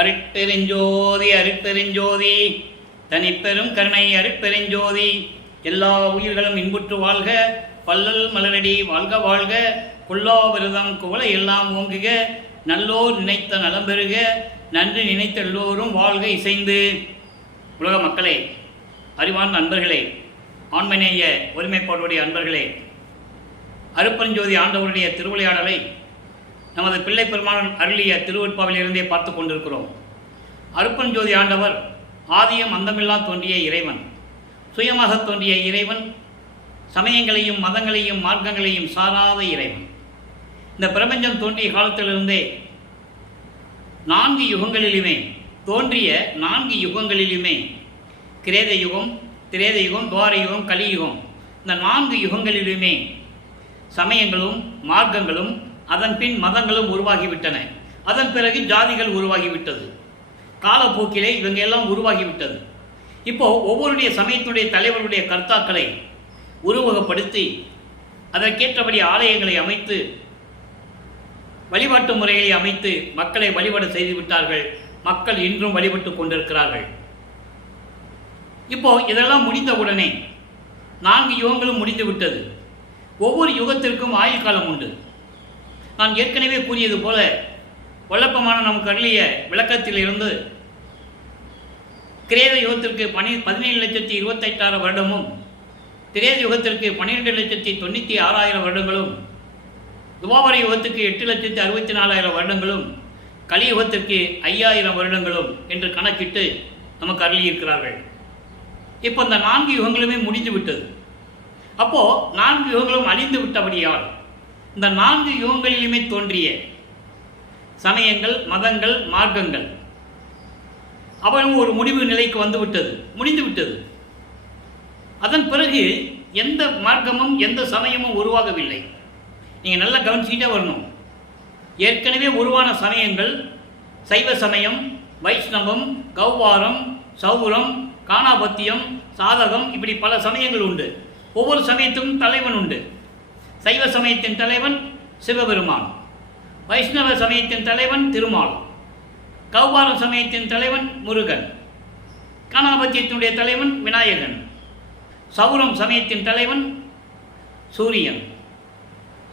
அருட்பெருஞ்சோதி அருட்பெருஞ்சோதி தனிப்பெரும் கருணை அருட்பெருஞ்சோதி. எல்லா உயிர்களும் இன்புற்று வாழ்க, பல்லல் மலரடி வாழ்க வாழ்க, கொல்லா விரதம் குவளை எல்லாம் ஓங்குக, நல்லோர் நினைத்த நலம் பெறுக, நன்றி நினைத்த எல்லோரும் வாழ்க இசைந்து. உலக மக்களே, அறிவான நண்பர்களே, ஆண்மநேய ஒருமைப்பாடுடைய அன்பர்களே, அருட்பெருஞ்சோதி ஆண்டவருடைய திருவிளையாடலை நமது பிள்ளை பெருமான் அருளிய திருவருட்பாவிலிருந்தே பார்த்து கொண்டிருக்கிறோம். அருட்பெருஞ்சோதி ஆண்டவர் ஆதியம் அந்தமில்லா தோன்றிய இறைவன், சுயமாக தோன்றிய இறைவன், சமயங்களையும் மதங்களையும் மார்க்கங்களையும் சாராத இறைவன். இந்த பிரபஞ்சம் தோன்றிய காலத்திலிருந்தே 4 யுகங்களிலுமே தோன்றிய 4 யுகங்களிலுமே கிரேத யுகம், திரேத யுகம், துவார யுகம், கலியுகம், இந்த 4 யுகங்களிலுமே சமயங்களும் மார்க்கங்களும் அதன் பின் மதங்களும் உருவாகிவிட்டன. அதன் பிறகு ஜாதிகள் உருவாகிவிட்டது. காலப்போக்கிலே இவங்க எல்லாம் உருவாகிவிட்டது. இப்போ ஒவ்வொருடைய சமயத்துடைய தலைவருடைய கர்த்தாக்களை உருவகப்படுத்தி அதற்கேற்றபடி ஆலயங்களை அமைத்து வழிபாட்டு முறைகளை அமைத்து மக்களை வழிபட செய்துவிட்டார்கள். மக்கள் இன்றும் வழிபட்டு கொண்டிருக்கிறார்கள். இப்போ இதெல்லாம் முடிந்தவுடனே 4 யுகங்களும் முடிந்துவிட்டது. ஒவ்வொரு யுகத்திற்கும் ஆயுள் காலம் உண்டு. நான் ஏற்கனவே கூறியது போல வல்லப்பமான நமக்கு அருளிய விளக்கத்திலிருந்து கிரேத யுகத்திற்கு 17,28,000 வருடமும், திரேத யுகத்திற்கு 12,96,000 வருடங்களும், துவாபர யுகத்துக்கு 8,64,000 வருடங்களும், கலியுகத்திற்கு 5,000 வருடங்களும் என்று கணக்கிட்டு நமக்கு அருளியிருக்கிறார்கள். இப்போ இந்த 4 யுகங்களுமே முடிந்து விட்டது. அப்போது 4 யுகங்களும் அழிந்து விட்டபடியால் இந்த 4 யுகங்களிலுமே தோன்றிய சமயங்கள், மதங்கள், மார்க்கங்கள் அவரும் ஒரு முடிவு நிலைக்கு வந்துவிட்டது, முடிந்துவிட்டது. அதன் பிறகு எந்த மார்க்கமும் எந்த சமயமும் உருவாகவில்லை. நீங்கள் நல்லா கவனிச்சுக்கிட்டே வரணும். ஏற்கனவே உருவான சமயங்கள் சைவ சமயம், வைஷ்ணவம், கௌவாரம், சௌரம், காணாபத்தியம், சாதகம், இப்படி பல சமயங்கள் உண்டு. ஒவ்வொரு சமயத்துக்கும் தலைவன் உண்டு. சைவ சமயத்தின் தலைவன் சிவபெருமான், வைஷ்ணவ சமயத்தின் தலைவன் திருமால், கௌவார சமயத்தின் தலைவன் முருகன், காணாபத்தியத்தினுடைய தலைவன் விநாயகன், சௌரம் சமயத்தின் தலைவன் சூரியன்,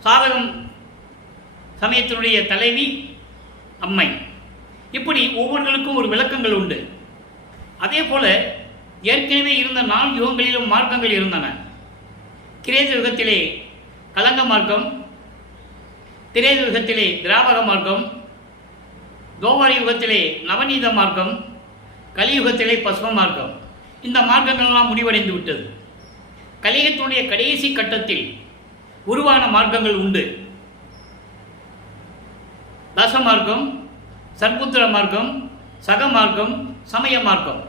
சாதகம் சமயத்தினுடைய தலைவி அம்மை. இப்படி ஒவ்வொருவருக்கும் ஒரு விளக்கங்கள் உண்டு. அதே போல ஏற்கனவே இருந்த 4 யுகங்களிலும் மார்க்கங்கள் இருந்தன. கிரேத யுகத்திலே கலங்க மார்க்கம், திரேத யுகத்திலே திராவக மார்க்கம், துவாபர யுகத்திலே நவநீத மார்க்கம், கலியுகத்திலே பஸ்ம மார்க்கம். இந்த மார்க்கங்கள்லாம் முடிவடைந்து விட்டது. கலியுகத்தினுடைய கடைசி கட்டத்தில் உருவான மார்க்கங்கள் உண்டு. தச மார்க்கம், சர்புத்திர மார்க்கம், சக மார்க்கம், சமய மார்க்கம்.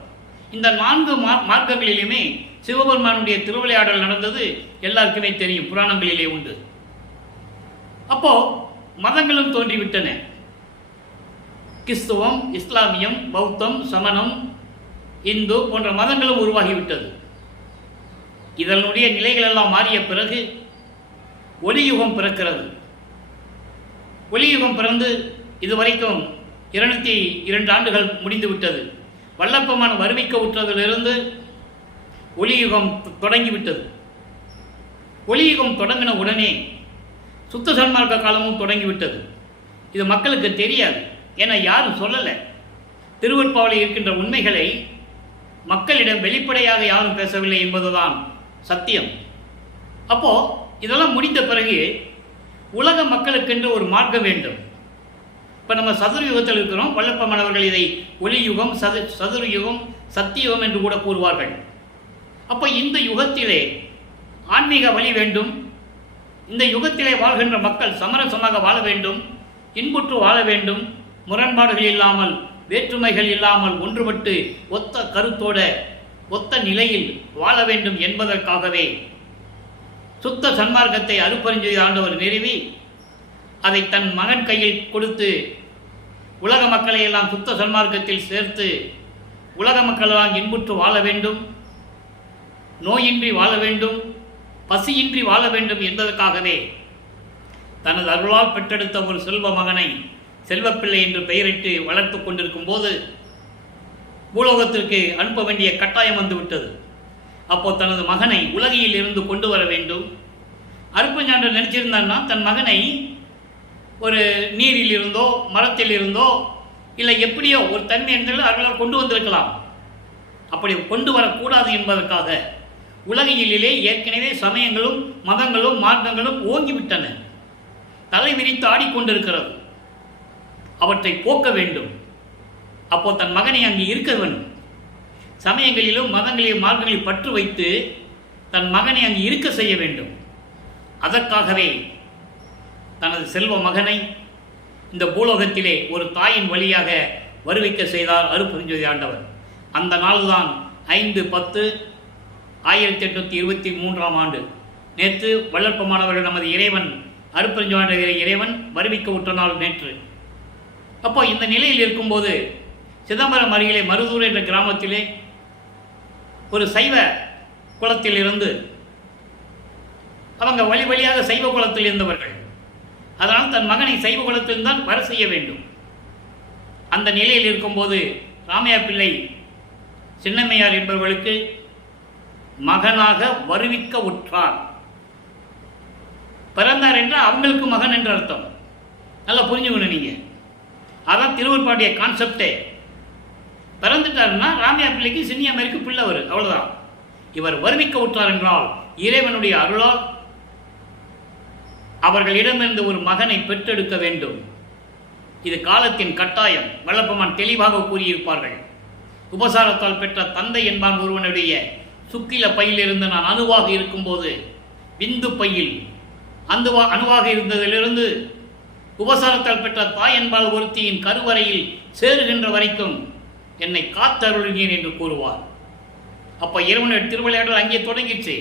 இந்த 4 மார்க்கங்களிலுமே சிவபெருமானுடைய திருவிளையாடல் நடந்தது எல்லாருக்குமே தெரியும், புராணங்களிலே உண்டு. அப்போ மதங்களும் தோன்றிவிட்டன. கிறிஸ்துவம், இஸ்லாமியம், பௌத்தம், சமணம், இந்து போன்ற மதங்களும் உருவாகிவிட்டது. இதனுடைய நிலைகளெல்லாம் மாறிய பிறகு ஒளியுகம் பிறக்கிறது. ஒளியுகம் பிறந்து இதுவரைக்கும் 202 ஆண்டுகள் முடிந்துவிட்டது. வல்லப்பமான வறுமைக்க உற்றதிலிருந்து ஒளியுகம் தொடங்கிவிட்டது. ஒளியுகம் தொடங்கின உடனே சுத்த சன்மார்க்க காலமும் தொடங்கிவிட்டது. இது மக்களுக்கு தெரியாது. ஏன்னா யாரும் சொல்லலை. திருவருட்பாவில் இருக்கின்ற உண்மைகளை மக்களிடம் வெளிப்படையாக யாரும் பேசவில்லை என்பதுதான் சத்தியம். அப்போ இதெல்லாம் முடிந்த பிறகு உலக மக்களுக்கென்று ஒரு மார்க்கம் வேண்டும். இப்போ நம்ம சதுர்யுகத்தில் இருக்கிறோம். வல்லப்பமானவர்கள் இதை ஒளியுகம், சதுர்யுகம், சத்தியுகம் என்று கூட கூறுவார்கள். அப்போ இந்த யுகத்திலே ஆன்மீக வழி வேண்டும். இந்த யுகத்திலே வாழ்கின்ற மக்கள் சமரசமாக வாழ வேண்டும், இன்புற்று வாழ வேண்டும், முரண்பாடுகள் இல்லாமல், வேற்றுமைகள் இல்லாமல் ஒன்றுபட்டு ஒத்த கருத்தோட ஒத்த நிலையில் வாழ வேண்டும் என்பதற்காகவே சுத்த சன்மார்க்கத்தை அருட்பெருஞ்சோதி ஆண்டவர் நிறுவி அதை தன் மகன் கையில் கொடுத்து உலக மக்களை எல்லாம் சுத்த சன்மார்க்கத்தில் சேர்த்து உலக மக்களெல்லாம் இன்புற்று வாழ வேண்டும், நோயின்றி வாழ வேண்டும், பசியின்றி வாழ வேண்டும் என்பதற்காகவே தனது அருளால் பெற்றெடுத்த ஒரு செல்வ மகனை செல்வப்பிள்ளை என்று பெயரிட்டு வளர்த்து கொண்டிருக்கும் போது பூலோகத்திற்கு அனுப்ப வேண்டிய கட்டாயம் வந்துவிட்டது. அப்போ தனது மகனை உலகில் இருந்து கொண்டு வர வேண்டும். அருப்பஞ்சாண்டர் நினைச்சிருந்தான்னா தன் மகனை ஒரு நீரில் இருந்தோ மரத்தில் இருந்தோ இல்லை எப்படியோ ஒரு தன்மை இருந்தாலும் அவர்களால் கொண்டு வந்திருக்கலாம். அப்படி கொண்டு வரக்கூடாது என்பதற்காக உலகிலே ஏற்கனவே சமயங்களும் மதங்களும் மார்க்கங்களும் ஓங்கிவிட்டன, தலை விரித்து ஆடிக்கொண்டிருக்கிறது. அவற்றை போக்க வேண்டும். அப்போ தன் மகனை அங்கே இருக்க வேண்டும். சமயங்களிலும் மதங்களிலும் மார்க்கங்களில் பற்று வைத்து தன் மகனை அங்கு இருக்க செய்ய வேண்டும். அதற்காகவே தனது செல்வ மகனை இந்த பூலோகத்திலே ஒரு தாயின் வழியாக வருவிக்க செய்தார் அருட்பெருஞ்ஜோதி ஆண்டவர். அந்த நாள்தான் 5/10/1823 நேற்று வள்ளற்பமானவர்கள் நமது இறைவன் அருட்பெருஞ்ஜோதி இறைவன் வருவிக்க உற்ற நாள் நேற்று. அப்போ இந்த நிலையில் இருக்கும்போது சிதம்பரம் அருகிலே மருதூர் என்ற கிராமத்திலே ஒரு சைவ குலத்தில் இருந்து அவங்க வழி வழியாக சைவ குலத்தில் இருந்தவர்கள். அதனால் தன் மகனை சைவ குலத்தில் தான் வர செய்ய வேண்டும். அந்த நிலையில் இருக்கும்போது ராமையா பிள்ளை சின்னம்மையார் என்பவர்களுக்கு மகனாக வருவிக்க உற்றார். பிறந்தார் என்றால் அவங்களுக்கு மகன் என்ற அர்த்தம். நல்லா புரிஞ்சுக்கணும் நீங்க. அதான் திருவள்ளுவருடைய கான்செப்டே. பிறந்துட்டாருன்னா ராமையா பிள்ளைக்கு சின்னியம்மைக்கு பிள்ளை வரும், அவ்வளவுதான். இவர் வருவிக்க உற்றார் என்றால் இறைவனுடைய அருளால் அவர்களிடமிருந்து ஒரு மகனை பெற்றெடுக்க வேண்டும். இது காலத்தின் கட்டாயம். வள்ளப்பமான் தெளிவாக கூறியிருப்பார்கள். உபசாரத்தால் பெற்ற தந்தை என்பான் ஒருவனுடைய சுக்கில பையிலிருந்து நான் அணுவாக இருக்கும்போது விந்து பையில் அணுவாக இருந்ததிலிருந்து உபசாரத்தால் பெற்ற தாய் என்பால் ஒருத்தியின் கருவறையில் சேருகின்ற வரைக்கும் என்னை காத்தருளினேன் என்று கூறுவார். அப்போ இறைவனுடைய திருவிளையாடல் அங்கே தொடங்கிடுச்சு.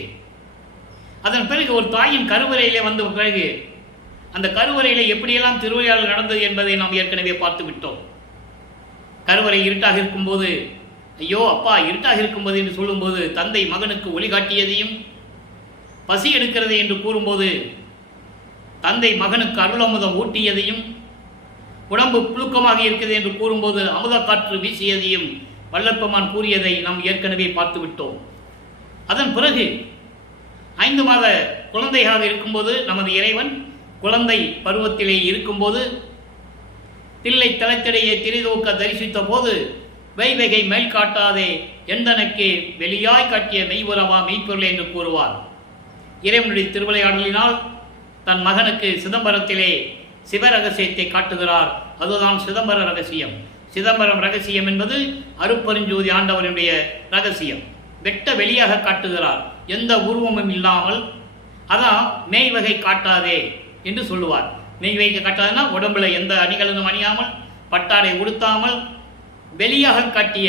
அதன் பிறகு ஒரு தாயின் கருவறையிலே வந்த பிறகு அந்த கருவறையில் எப்படியெல்லாம் திருவிளையாடல் நடந்தது என்பதை நாம் ஏற்கனவே பார்த்து விட்டோம். கருவறை இருட்டாக இருக்கும்போது ஐயோ அப்பா இருட்டாக இருக்கும்போது என்று சொல்லும்போது தந்தை மகனுக்கு ஒளி காட்டியதையும், பசி எடுக்கிறது என்று கூறும்போது தந்தை மகனுக்கு அருளமுதம் ஊட்டியதையும், உடம்பு புழுக்கமாக இருக்கிறது என்று கூறும்போது அமுத காற்று வீசியதையும் வள்ளற்பமான் கூறியதை நாம் ஏற்கனவே பார்த்து விட்டோம். அதன் பிறகு 5 மாத குழந்தையாக இருக்கும்போது நமது இறைவன் குழந்தை பருவத்திலே இருக்கும்போது தில்லை தளத்திடையே திரிதோக்க தரிசித்த போது வைவகை மேல் காட்டாதே எந்தனக்கே வெளியாய் காட்டிய மெய்வுறவா மெய்ப்பொருளே என்று கூறுவார். இறைவனுடைய திருவிளையாடலினால் தன் மகனுக்கு சிதம்பரத்திலே சிவ ரகசியத்தை காட்டுகிறார். அதுதான் சிதம்பர ரகசியம். சிதம்பரம் ரகசியம் என்பது அருட்பெருஞ்ஜோதி ஆண்டவனுடைய ரகசியம். வெட்ட வெளியாக காட்டுகிறார், எந்த உருவமும் இல்லாமல். அதான் மெய்வகை காட்டாதே என்று சொல்லுவார். மெய்வகை காட்டாதுன்னா உடம்புல எந்த அணிகளும் அணியாமல், பட்டாடை உடுத்தாமல் வெளியாக காட்டிய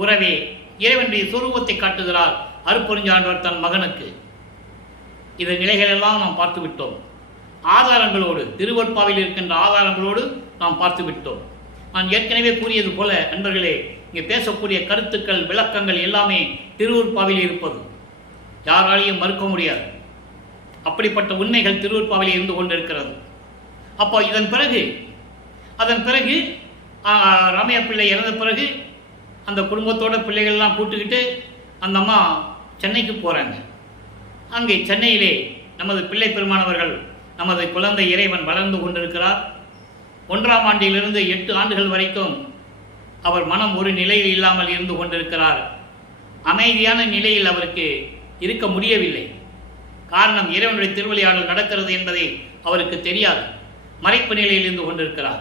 உறவே இறைவனுடைய சொரூபத்தை காட்டுகிறார் அருட்பெருஞ்ஜோதி ஆண்டவர் தன் மகனுக்கு. இந்த நிலைகளெல்லாம் நாம் பார்த்து விட்டோம். ஆதாரங்களோடு, திருவொற்பாவில் இருக்கின்ற ஆதாரங்களோடு நாம் பார்த்து விட்டோம். நான் ஏற்கனவே கூறியது போல நண்பர்களே, இங்கே பேசக்கூடிய கருத்துக்கள் விளக்கங்கள் எல்லாமே திருவொற்பாவில் இருப்பது யாராலையும் மறுக்க முடியாது. அப்படிப்பட்ட உண்மைகள் திருவொற்பாவில் இருந்து கொண்டிருக்கிறது. அப்போ அதன் பிறகு ராமையா பிள்ளை இறந்த பிறகு அந்த குடும்பத்தோட பிள்ளைகள்லாம் கூட்டுக்கிட்டு அந்த அம்மா சென்னைக்கு போகிறாங்க. அங்கே சென்னையிலே நமது பிள்ளை பெருமானவர்கள் நமது குழந்தை இறைவன் வளர்ந்து கொண்டிருக்கிறார். 1ஆம் ஆண்டிலிருந்து 8 ஆண்டுகள் வரைக்கும் அவர் மனம் ஒரு நிலையில் இல்லாமல் இருந்து கொண்டிருக்கிறார். அமைதியான நிலையில் அவருக்கு இருக்க முடியவில்லை. காரணம், இறைவனுடைய திருவிளையாடல் நடக்கிறது என்பதை அவருக்கு தெரியாது. மறைப்பு நிலையில் இருந்து கொண்டிருக்கிறார்.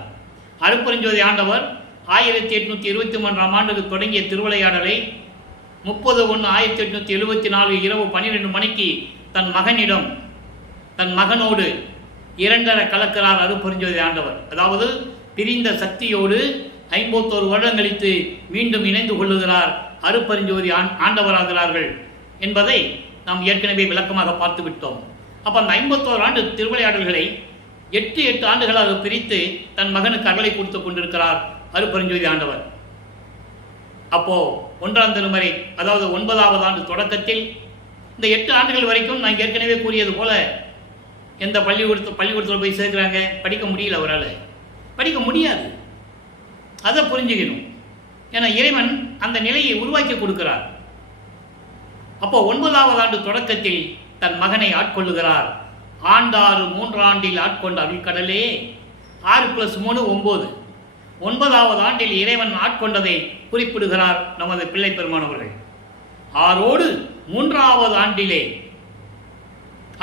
அருட்பெருஞ்ஜோதி ஆண்டவர் 1823ஆம் ஆண்டுக்கு தொடங்கிய திருவிளையாடலை 30/1/1874 இரவு 12 மணிக்கு தன் மகனோடு 2 கலக்கிறார் அருட்பெருஞ்ஜோதி ஆண்டவர். அதாவது பிரிந்த சக்தியோடு 51 வருடம் கழித்து மீண்டும் இணைந்து கொள்ளுகிறார் அருட்பெருஞ்ஜோதி ஆண்டவராகிறார்கள் என்பதை நாம் ஏற்கனவே விளக்கமாக பார்த்து விட்டோம். அப்போ அந்த 51 ஆண்டு திருவிளையாடல்களை 8 ஆண்டுகளாக பிரித்து தன் மகனுக்கு அகலை கொடுத்து கொண்டிருக்கிறார் அருட்பெருஞ்ஜோதி ஆண்டவர். அப்போ 1ஆம் திருமுறை, அதாவது 9வது ஆண்டு தொடக்கத்தில் இந்த 8 ஆண்டுகள் வரைக்கும் நான் ஏற்கனவே கூறியது போல எந்த பள்ளிக்கூடத்தில் போய் சேர்க்கிறாங்க, படிக்க முடியல அவரால். படிக்க முடியாது. அதை புரிஞ்சுக்கணும். ஏன்னா இறைவன் அந்த நிலையை உருவாக்கி கொடுக்கிறார். அப்போ 9வது ஆண்டு தொடக்கத்தில் தன் மகனை ஆட்கொள்ளுகிறார். ஆண்டாறு 3 ஆண்டில் ஆட்கொண்ட அருள்கடலே. 6+3 9. 9வது ஆண்டில் இறைவன் ஆட்கொண்டதை குறிப்பிடுகிறார் நமது பிள்ளை பெருமானவர்கள். 6ஓடு 3வது ஆண்டிலே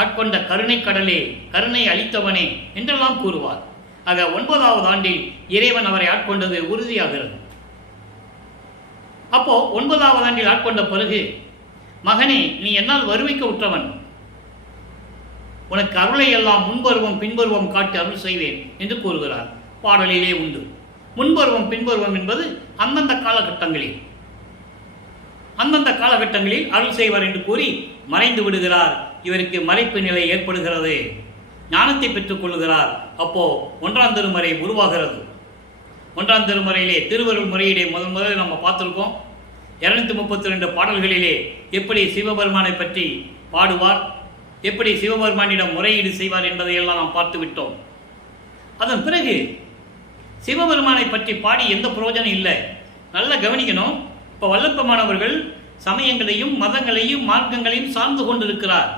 ஆட்கொண்ட கருணை கடலே, கருணை அளித்தவனே என்றெல்லாம் கூறுவார். ஆக 9வது ஆண்டில் இறைவன் அவரை ஆட்கொண்டது உறுதியாகிறது. அப்போ 9வது ஆண்டில் ஆட்கொண்ட பிறகு, மகனே, நீ என்னால் வறுமைக்க உற்றவன், உனக்கு அருளை எல்லாம் முன்பருவம் பின்பருவம் காட்டி அருள் செய்வேன் என்று கூறுகிறார். பாடலிலே உண்டு. முன்பருவம் பின்பருவம் என்பது அந்தந்த காலகட்டங்களில் அருள் செய்வார் என்று கூறி மறைந்து விடுகிறார். இவருக்கு மறைப்பு நிலை ஏற்படுகிறது. ஞானத்தை பெற்றுக் கொள்கிறார். அப்போ 1ஆம் திருமுறை உருவாகிறது. 1ஆம் திருமுறையிலே திருவருள் முறையீடை முதலில் நம்ம பார்த்துருக்கோம். 232 பாடல்களிலே எப்படி சிவபெருமானை பற்றி பாடுவார், எப்படி சிவபெருமானிடம் முறையீடு செய்வார் என்பதையெல்லாம் நாம் பார்த்து விட்டோம். அதன் பிறகு சிவபெருமானை பற்றி பாடி எந்த பிரயோஜனம் இல்லை. நல்லா கவனிக்கணும். இப்போ வல்லப்பமானவர்கள் சமயங்களையும் மதங்களையும் மார்க்கங்களையும் சார்ந்து கொண்டிருக்கிறார்.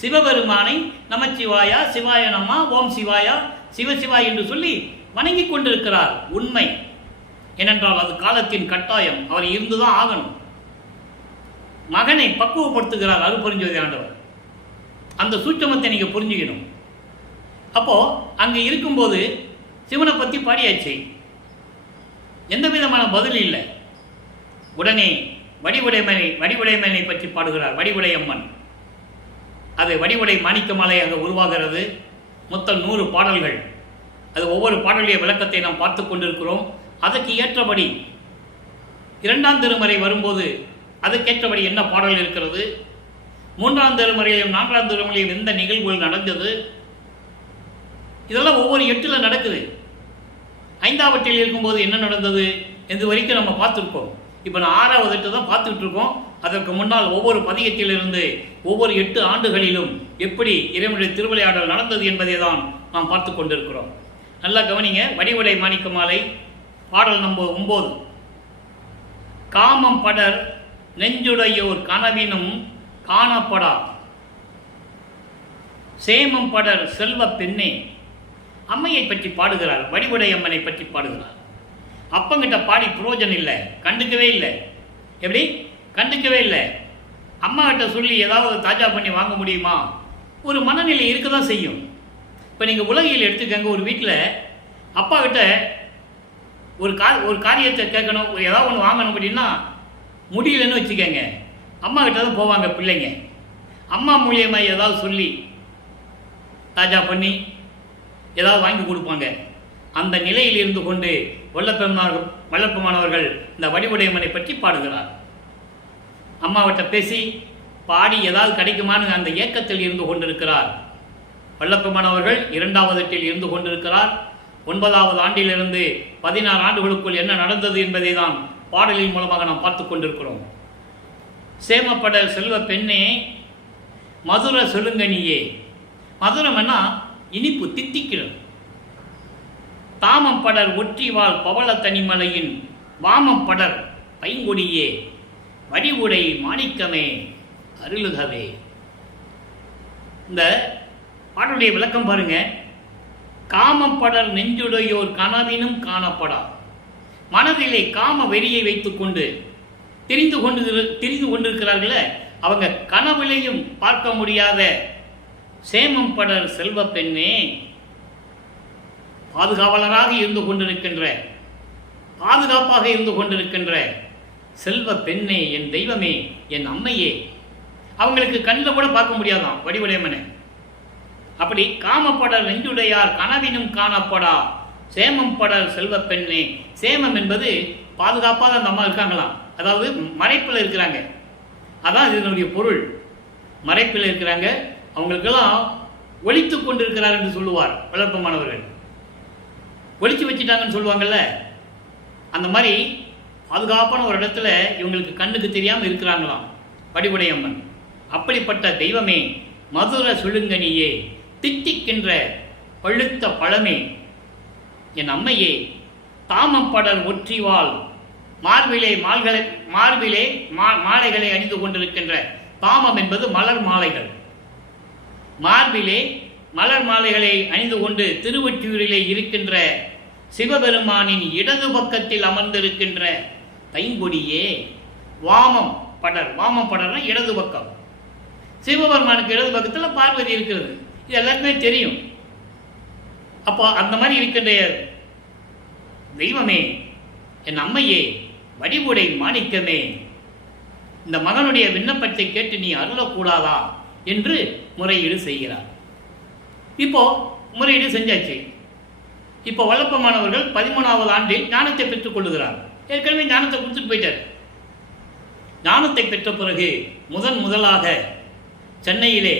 சிவபெருமானை நமச்சிவாயா, சிவாய நம, ஓம் சிவாயா, சிவசிவாய் என்று சொல்லி வணங்கி கொண்டிருக்கிறார். உண்மை. ஏனென்றால் அது காலத்தின் கட்டாயம். அவர் இருந்துதான் ஆகணும். மகனை பக்குவப்படுத்துகிறார் அருட்பெருஞ்சோதி ஆண்டவர். அந்த சூட்சமத்தை நீங்க புரிஞ்சுக்கணும். அப்போ அங்க இருக்கும்போது சிவனை பற்றி பாடியாச்சு. எந்த விதமான பதில் இல்லை. உடனே வடிவுடைமனை பற்றி பாடுகிறார். வடிவுடையம்மன். அது வடிவுடை மாணிக்கமாலை அங்கே உருவாகிறது. மொத்தம் 100 பாடல்கள். அது ஒவ்வொரு பாடலுடைய விளக்கத்தை நாம் பார்த்து கொண்டிருக்கிறோம். அதற்கு ஏற்றபடி 2ஆம் திருமுறை வரும்போது அதுக்கேற்றபடி என்ன பாடல் இருக்கிறது, 3ஆம் திருமுறையிலும் 4ஆம் திருமுறையிலும் எந்த நிகழ்வுகள் நடந்தது, இதெல்லாம் ஒவ்வொரு 8ல் நடக்குது. 5ஆவற்றில் இருக்கும்போது என்ன நடந்தது இது வரைக்கும் நம்ம பார்த்துருக்கோம். இப்போ நான் 6வது 8 தான் பார்த்துக்கிட்டு இருக்கோம். அதற்கு முன்னால் ஒவ்வொரு பதிகத்திலிருந்து ஒவ்வொரு 8 ஆண்டுகளிலும் எப்படி இறைவனுடைய திருவிளையாடல் நடந்தது என்பதை தான் நாம் பார்த்து கொண்டிருக்கிறோம். நல்லா கவனிங்க. வடிவுடை மாணிக்கமாலை பாடல் நம்பர் 9. காமம் படர் நெஞ்சுடையோர் கனவினும் காணப்படா, சேமம் படர் செல்வ பெண்ணே. அம்மையை பற்றி பாடுகிறார். வடிவுடையம்மனை பற்றி பாடுகிறார். அப்பங்கிட்ட பாடி புரோஜனம் இல்லை. கண்டுக்கவே இல்லை. எப்படி கண்டுக்கவே இல்லை? அம்மா கிட்ட சொல்லி ஏதாவது தாஜா பண்ணி வாங்க முடியுமா? ஒரு மனநிலை இருக்க தான் செய்யும். இப்போ நீங்கள் உலகில் எடுத்துக்கங்க. ஒரு வீட்டில் அப்பா கிட்ட ஒரு காரியத்தை கேட்கணும், ஏதாவது ஒன்று வாங்கணும் அப்படின்னா முடியலன்னு வச்சுக்கோங்க, அம்மா கிட்ட தான் போவாங்க பிள்ளைங்க. அம்மா மூலியமாக ஏதாவது சொல்லி தாஜா பண்ணி ஏதாவது வாங்கி கொடுப்பாங்க. அந்த நிலையில் இருந்து கொண்டு வல்லப்பமானவர்கள் இந்த வடிவுடையம்மனை பற்றி பாடுகிறார். அம்மாவிட்ட பேசி பாடி ஏதாவது கிடைக்குமான்னு அந்த ஏக்கத்தில் இருந்து கொண்டிருக்கிறார். வல்லப்பமானவர்கள் 2வது 8ல் இருந்து கொண்டிருக்கிறார். 9வது ஆண்டிலிருந்து 16 ஆண்டுகளுக்குள் என்ன நடந்தது என்பதை தான் பாடலின் மூலமாக நாம் பார்த்து கொண்டிருக்கிறோம். சேமப்பட செல்வ பெண்ணே, மதுர செழுங்கனியே. மதுரம்னா இனிப்பு, தித்திக்கிறது. தாமம் படர் ஒற்றிவாள் பவள தனிமலையின் வாமம் படர் பைங்கொடியே, வடிவுடை மாணிக்கமே அருளுகவே. இந்த பாடலுடைய விளக்கம் பாருங்க. காமம் படர் நெஞ்சுடையோர் கனவினும் காணப்படா. மனதிலே காம வெறியை வைத்துக்கொண்டு தெரிந்து கொண்டிருக்கிறார்களே, அவங்க கனவிலையும் பார்க்க முடியாத சேமம் படர் செல்வ பெண்ணே, பாதுகாவலராக இருந்து கொண்டிருக்கின்ற, பாதுகாப்பாக இருந்து கொண்டிருக்கின்ற செல்வ பெண்ணே, என் தெய்வமே, என் அம்மையே. அவங்களுக்கு கண்ணில் கூட பார்க்க முடியாதான் வடிவுடையம்மனை. அப்படி காமப்படர் நெஞ்சுடையார் கனவினும் காணப்படா, சேமம் படர் செல்வ பெண்ணே. சேமம் என்பது பாதுகாப்பாக அந்த அம்மா இருக்காங்களாம். அதாவது மறைப்பில் இருக்கிறாங்க. அதான் இதனுடைய பொருள். மறைப்பில் இருக்கிறாங்க. அவங்களுக்கெல்லாம் ஒழித்து கொண்டிருக்கிறார் என்று சொல்லுவார் வல்லப்பமானவர்கள். ஒழிச்சு வச்சுட்டாங்கன்னு சொல்லுவாங்கல்ல, அந்த மாதிரி பாதுகாப்பான ஒரு இடத்துல இவங்களுக்கு கண்ணுக்கு தெரியாமல் இருக்கிறாங்களாம் வடிவுடையம்மன். அப்படிப்பட்ட தெய்வமே, மதுர சுழுங்கனியே, தித்திக்கின்ற பழுத்த பழமே, என் அம்மையே, தாமம் படர் ஒற்றிவாள் மார்பிலே மாலைகளை அணிந்து கொண்டிருக்கின்ற, தாமம் என்பது மலர் மாலைகள், மார்பிலே மலர் மாலைகளை அணிந்து கொண்டு திருவொற்றியூரிலே இருக்கின்ற சிவபெருமானின் இடது பக்கத்தில் அமர்ந்திருக்கின்ற பைங்கொடியே, வாமம் படர்னா இடது பக்கம், சிவபெருமானுக்கு இடது பக்கத்தில் பார்வதி இருக்கிறது. இது எல்லாருக்குமே தெரியும். அப்போ அந்த மாதிரி இருக்கின்ற தெய்வமே, என் அம்மையே, வடிவுடை மாணிக்கமே, இந்த மகனுடைய விண்ணப்பத்தை கேட்டு நீ அருளக்கூடாதா என்று முறையீடு செய்கிறார். இப்போ முறையீடு செஞ்சாச்சு. இப்போ வல்லப்பமானவர்கள் 13வது ஆண்டில் ஞானத்தை பெற்றுக் கொள்ளுகிறார். ஏற்கனவே ஞானத்தை கொடுத்துட்டு போயிட்டார். ஞானத்தை பெற்ற பிறகு முதலாக சென்னையிலே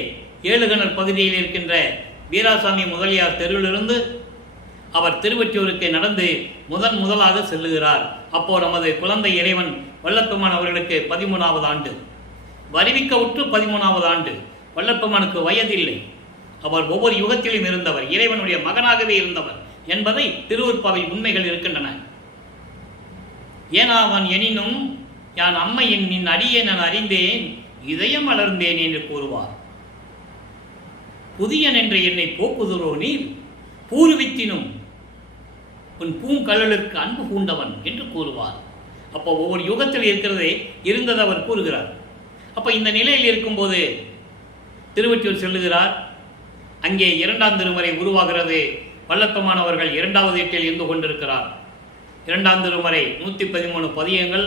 ஏழுகணர் பகுதியில் இருக்கின்ற வீராசாமி முதலியார் தெருவிலிருந்து அவர் திருவொற்றியூருக்கு நடந்து முதலாக செல்லுகிறார். அப்போ நமது குழந்தை இறைவன் வல்லப்பெருமான் அவர்களுக்கு 13வது ஆண்டு, வருவிக்க உற்று 13வது ஆண்டு. வல்லப்பெருமானுக்கு வயதில்லை. அவர் ஒவ்வொரு யுகத்திலும் இருந்தவர், இறைவனுடைய மகனாகவே இருந்தவர் என்பதை திருவருட்பாவில் உண்மைகள் இருக்கின்றன. ஏனாவன் எனினும் யான் அம்மையின் நின் அடியே நான் அறிந்தேன், இதயம் வளர்ந்தேன் என்று கூறுவார். புதியன் என்று என்னை போக்குதுரோ நீர், பூர்வித்தினும் உன் பூங்கழலுக்கு அன்பு பூண்டவன் என்று கூறுவார். அப்போ ஒவ்வொரு யுகத்தில் இருக்கிறதே இருந்ததை அவர் கூறுகிறார். அப்போ இந்த நிலையில் இருக்கும்போது திருவொற்றியூர் செல்லுகிறார். அங்கே 2ஆம் திருமுறை உருவாகிறது. வல்லப்பெருமானவர்கள் 2வது ஏட்டில் இருந்து கொண்டிருக்கிறார். 2ஆம் திருமுறை 113 பதியங்கள்,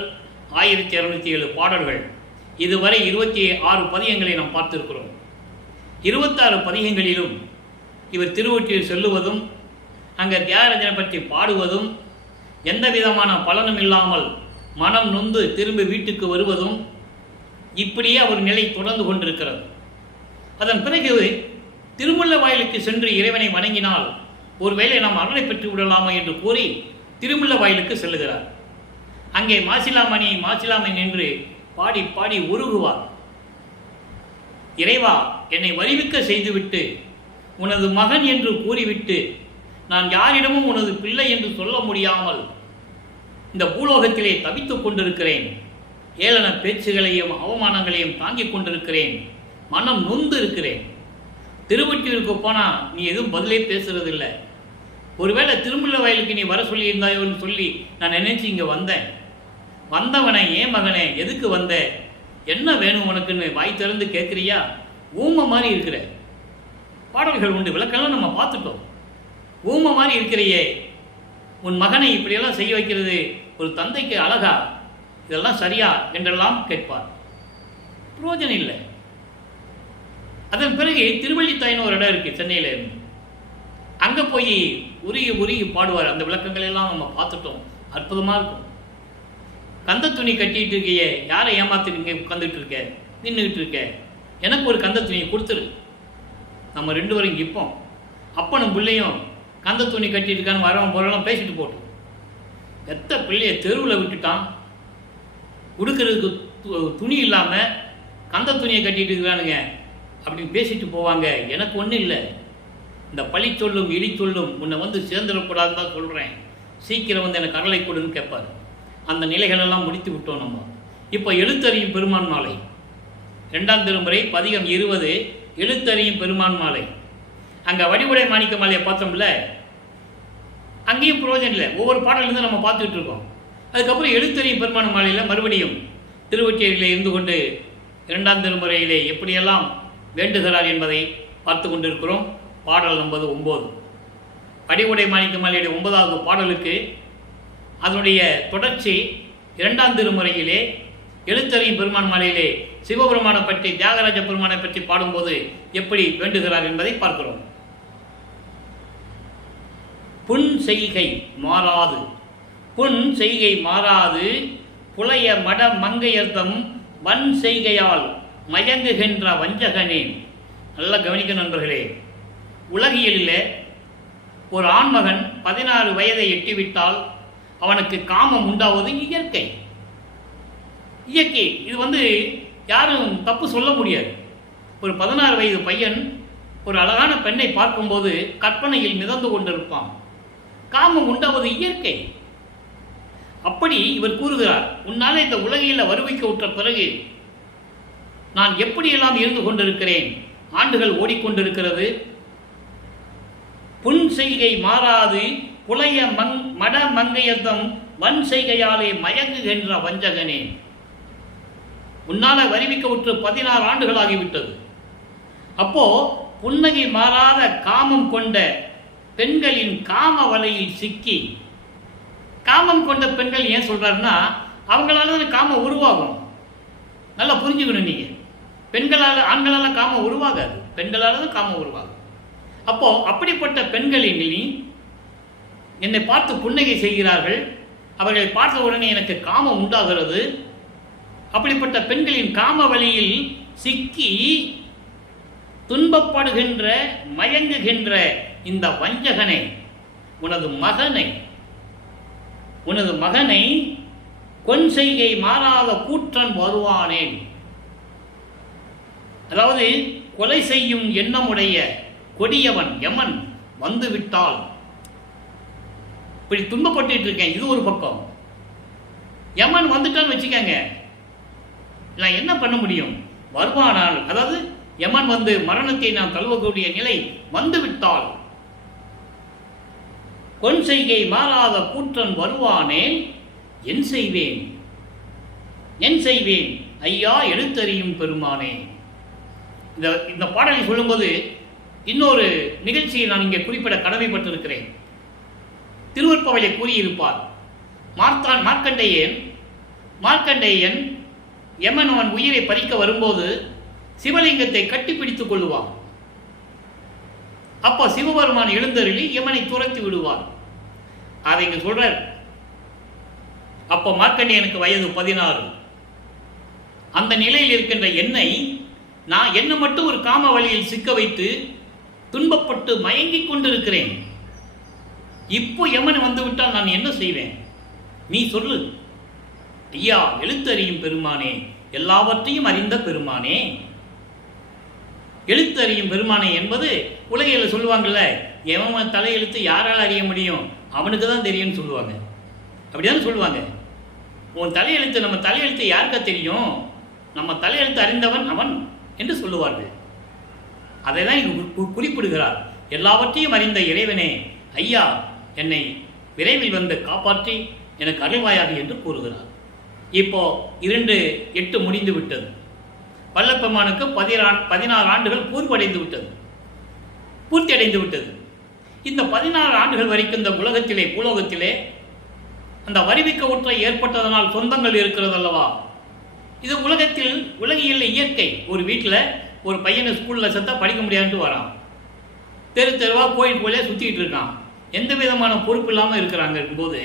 1207 பாடல்கள். இதுவரை 26 பதியங்களை நாம் பார்த்திருக்கிறோம். 26 பதிகங்களிலும் இவர் திருவொற்றியூர் செல்லுவதும் அங்கே தியாகராஜனை பற்றி பாடுவதும் எந்த விதமான பலனும் இல்லாமல் மனம் நொந்து திரும்பி வீட்டுக்கு வருவதும் இப்படியே அவர் நிலை தொடர்ந்து கொண்டிருக்கிறது. அதன் பிறகு திருமுல்ல வாயிலுக்கு சென்று இறைவனை வணங்கினால் ஒருவேளை நாம் அருளை பெற்று விடலாமா என்று கூறி திருமுல்ல வாயிலுக்கு செல்லுகிறார். அங்கே மாசிலாமணி என்று பாடி பாடி உருகுவார். இறைவா, என்னை வருவிக்க செய்துவிட்டு உனது மகன் என்று கூறிவிட்டு நான் யாரிடமும் உனது பிள்ளை என்று சொல்ல முடியாமல் இந்த பூலோகத்திலே தவித்துக் கொண்டிருக்கிறேன். ஏளன பேச்சுகளையும் அவமானங்களையும் தாங்கிக் கொண்டிருக்கிறேன். மனம் நொந்து இருக்கிறேன். திருவொற்றியூருக்கு போனால் நீ எதுவும் பதிலே பேசுறதில்லை. ஒருவேளை திருமுல்ல வயலுக்கு நீ வர சொல்லியிருந்தாயோன்னு சொல்லி நான் நினைச்சு இங்கே வந்தேன். வந்தவனை, ஏன் மகனே எதுக்கு வந்த, என்ன வேணும் உனக்குன்னு வாய் திறந்து கேட்குறியா? ஊமை மாதிரி இருக்கிற. பாடல்கள் உண்டு, விளக்கெல்லாம் நம்ம பார்த்துட்டோம். ஊமை மாதிரி இருக்கிறையே, உன் மகனை இப்படியெல்லாம் செய்ய வைக்கிறது ஒரு தந்தைக்கு அழகா? இதெல்லாம் சரியா என்றெல்லாம் கேட்பார். பிரயோஜனம் இல்லை. அதன் பிறகு திருவள்ளித்தாயின்னு ஒரு இடம் இருக்குது சென்னையில் இருந்து, அங்கே போய் உருகி பாடுவார். அந்த விளக்கங்கள் எல்லாம் நம்ம பார்த்துட்டோம். அற்புதமாக இருக்கும். கந்த துணி கட்டிகிட்டு இருக்கையே, யாரை ஏமாத்து நீங்கள் உட்காந்துட்டு இருக்க, நின்றுக்கிட்டு இருக்க, எனக்கு ஒரு கந்த துணியை கொடுத்துரு, நம்ம 2 பேரும் இங்கே இப்போம். அப்பனும் பிள்ளையும் கந்த துணி கட்டிட்டு இருக்கான்னு வரவன் போகிறவங்க பேசிட்டு போட்டோம். எத்த பிள்ளைய தெருவில் விட்டுட்டான், உடுக்கிறதுக்கு துணி இல்லாமல் கந்த துணியை கட்டிட்டு இருக்கிறானுங்க அப்படின்னு பேசிட்டு போவாங்க. எனக்கு ஒன்றும் இல்லை, இந்த பழி சொல்லும் இடி சொல்லும் உன்னை வந்து சேர்ந்துடக்கூடாதுன்னு தான் சொல்கிறேன், சீக்கிரம் வந்து எனக்கு அருளை கொடுன்னு கேட்பார். அந்த நிலைகளெல்லாம் முடித்து விட்டோம் நம்ம. இப்போ எழுத்தறியும் பெருமான் மாலை 2ஆம் திருமுறை பதிகம் 20 எழுத்தறியும் பெருமான் மாலை. அங்கே வடிவுடை மாணிக்க மாலையை பார்த்தோம்ல, அங்கேயும் பிரயோஜனம் இல்லை. ஒவ்வொரு பாடலேருந்து நம்ம பார்த்துக்கிட்டு இருக்கோம். அதுக்கப்புறம் எழுத்தறியும் பெருமான் மாலையில் மறுபடியும் திருவொற்றியூரிலே இருந்து கொண்டு 2ஆம் திருமுறையிலே எப்படியெல்லாம் வேண்டுகிறார் என்பதை பார்த்து கொண்டிருக்கிறோம். பாடல் நம்பர் 9 வடிவுடை மாணிக்க மாலையுடைய 9வது பாடலுக்கு அதனுடைய தொடர்ச்சி 2ஆம் திருமுறையிலே எழுத்தறியும் பெருமான் மாலையிலே சிவபெருமானை பற்றி, தியாகராஜ பெருமானை பற்றி பாடும்போது எப்படி வேண்டுகிறார் என்பதை பார்க்கிறோம். புன் செய்கை மாறாது புலைய மட மங்கையர்தம் வன் செய்கையால் மயங்குகின்ற வஞ்சகனே. நல்லா கவனிக்க நண்பர்களே, உலகியலில் ஒரு ஆண்மகன் 16 வயதை எட்டிவிட்டால் அவனுக்கு காமம் உண்டாவது இயற்கை. இது யாரும் தப்பு சொல்ல முடியாது. ஒரு 16 வயது பையன் ஒரு அழகான பெண்ணை பார்க்கும்போது கற்பனையில் மிதந்து கொண்டிருப்பான். காமம் உண்டாவது இயற்கை. அப்படி இவர் கூறுகிறார், உன்னால இந்த உலகில் வருவிக்க உற்ற பிறகு நான் எப்படியெல்லாம் இருந்து கொண்டிருக்கிறேன். ஆண்டுகள் ஓடிக்கொண்டிருக்கிறது. புன் செய்கை மாறாது புலைய மட மங்கையத்தம் வன் செய்கையாலே மயங்குகின்ற வஞ்சகனே. உன்னால வருவிக்க உற்று 16 ஆண்டுகள் ஆகிவிட்டது. அப்போ புன்னகை மாறாத காமம் கொண்ட பெண்களின் காம வலையில் சிக்கி, காமம் கொண்ட பெண்கள் ஏன் சொல்றாருன்னா, அவங்களால தான் காமம் உருவாகும். நல்லா புரிஞ்சுக்கணும் நீங்க. பெண்களால் ஆண்களால் காமம் உருவாகாது, பெண்களால் தான் காமம் உருவாகும். அப்போ அப்படிப்பட்ட பெண்களின் என்னை பார்த்து புன்னகை செய்கிறார்கள். அவர்களை பார்த்த உடனே எனக்கு காமம் உண்டாகிறது. அப்படிப்பட்ட பெண்களின் காம வழியில் சிக்கி துன்பப்படுகின்ற மயங்குகின்ற இந்த வஞ்சகனை, உனது மகனை கொன்செய்கை மாறாத கூற்றன் வருவானேன். அதாவது கொலை செய்யும் எண்ணமுடைய கொடியவன் யமன் வந்துவிட்டால், இப்படி துன்பப்பட்டு இருக்கேன். இது ஒரு பக்கம். யமன் வந்துட்டான்னு வச்சுக்கங்க, நான் என்ன பண்ண முடியும்? வருவானால், அதாவது யமன் வந்து மரணத்தை நாம் தழுவக்கூடிய நிலை வந்துவிட்டால், கொன்செய்கை மாறாத கூற்றன் வருவானேன் என் செய்வேன், என் செய்வேன் ஐயா எழுத்தறியும் பெருமானே. இந்த பாடலை சொல்லும்போது இன்னொரு நிகழ்ச்சியை நான் இங்கே குறிப்பிட கடமைப்பட்டிருக்கிறேன். திருவற்பாவையை கூறியிருப்பார். மார்க்கண்டேயன் யமன் அவன் உயிரை பறிக்க வரும்போது சிவலிங்கத்தை கட்டிப்பிடித்துக் கொள்ளுவான். அப்போ சிவபெருமான் எழுந்தருளி யமனை துரத்தி விடுவார். அதை இங்க சொல்றார். அப்போ மார்க்கண்டேயனுக்கு வயது 16. அந்த நிலையில் இருக்கின்ற என்னை மட்டும் ஒரு காம வழியில் சிக்க வைத்து துன்பப்பட்டு மயங்கிக் கொண்டிருக்கிறேன். இப்போ யமன் வந்து விட்டால் நான் என்ன செய்வேன்? நீ சொல்லு ஐயா எழுத்தறியும் பெருமானே, எல்லாவற்றையும் அறிந்த பெருமானே. எழுத்தறியும் பெருமானே என்பது உலகில் சொல்லுவாங்கல்ல, எவன் தலையெழுத்து யாரால் அறிய முடியும்? அவனுக்கு தான் தெரியும்னு சொல்லுவாங்க. அப்படிதான் சொல்லுவாங்க. உன் தலையெழுத்து, நம்ம தலையெழுத்து யாருக்கா தெரியும்? நம்ம தலையெழுத்து அறிந்தவன் அவன் என்று சொல்லுவார்கள். அதை தான் குறிப்பிடுகிறார். எல்லாவற்றையும் அறிந்த இறைவனே, ஐயா என்னை விரைவில் வந்து காப்பாற்றி எனக்கு அருள்வாயாக என்று கூறுகிறார். இப்போ 2:8 முடிந்து விட்டது. வல்லப்பெருமானுக்கு 16 ஆண்டுகள் பூர்த்தி அடைந்து விட்டது. இந்த 16 ஆண்டுகள் வரைக்கும் இந்த பூலோகத்திலே அந்த வருவிக்க ஊற்றை ஏற்பட்டதனால் சொந்தங்கள் இருக்கிறது அல்லவா? இது உலகியல் இயற்கை. ஒரு வீட்டில் ஒரு பையனை ஸ்கூலில் சேர்த்தா படிக்க முடியாதுன்ட்டு வரான். தெருவா கோயிலே சுற்றிக்கிட்டு இருக்கான். எந்த விதமான பொறுப்பு இல்லாமல் இருக்கிறாங்க போது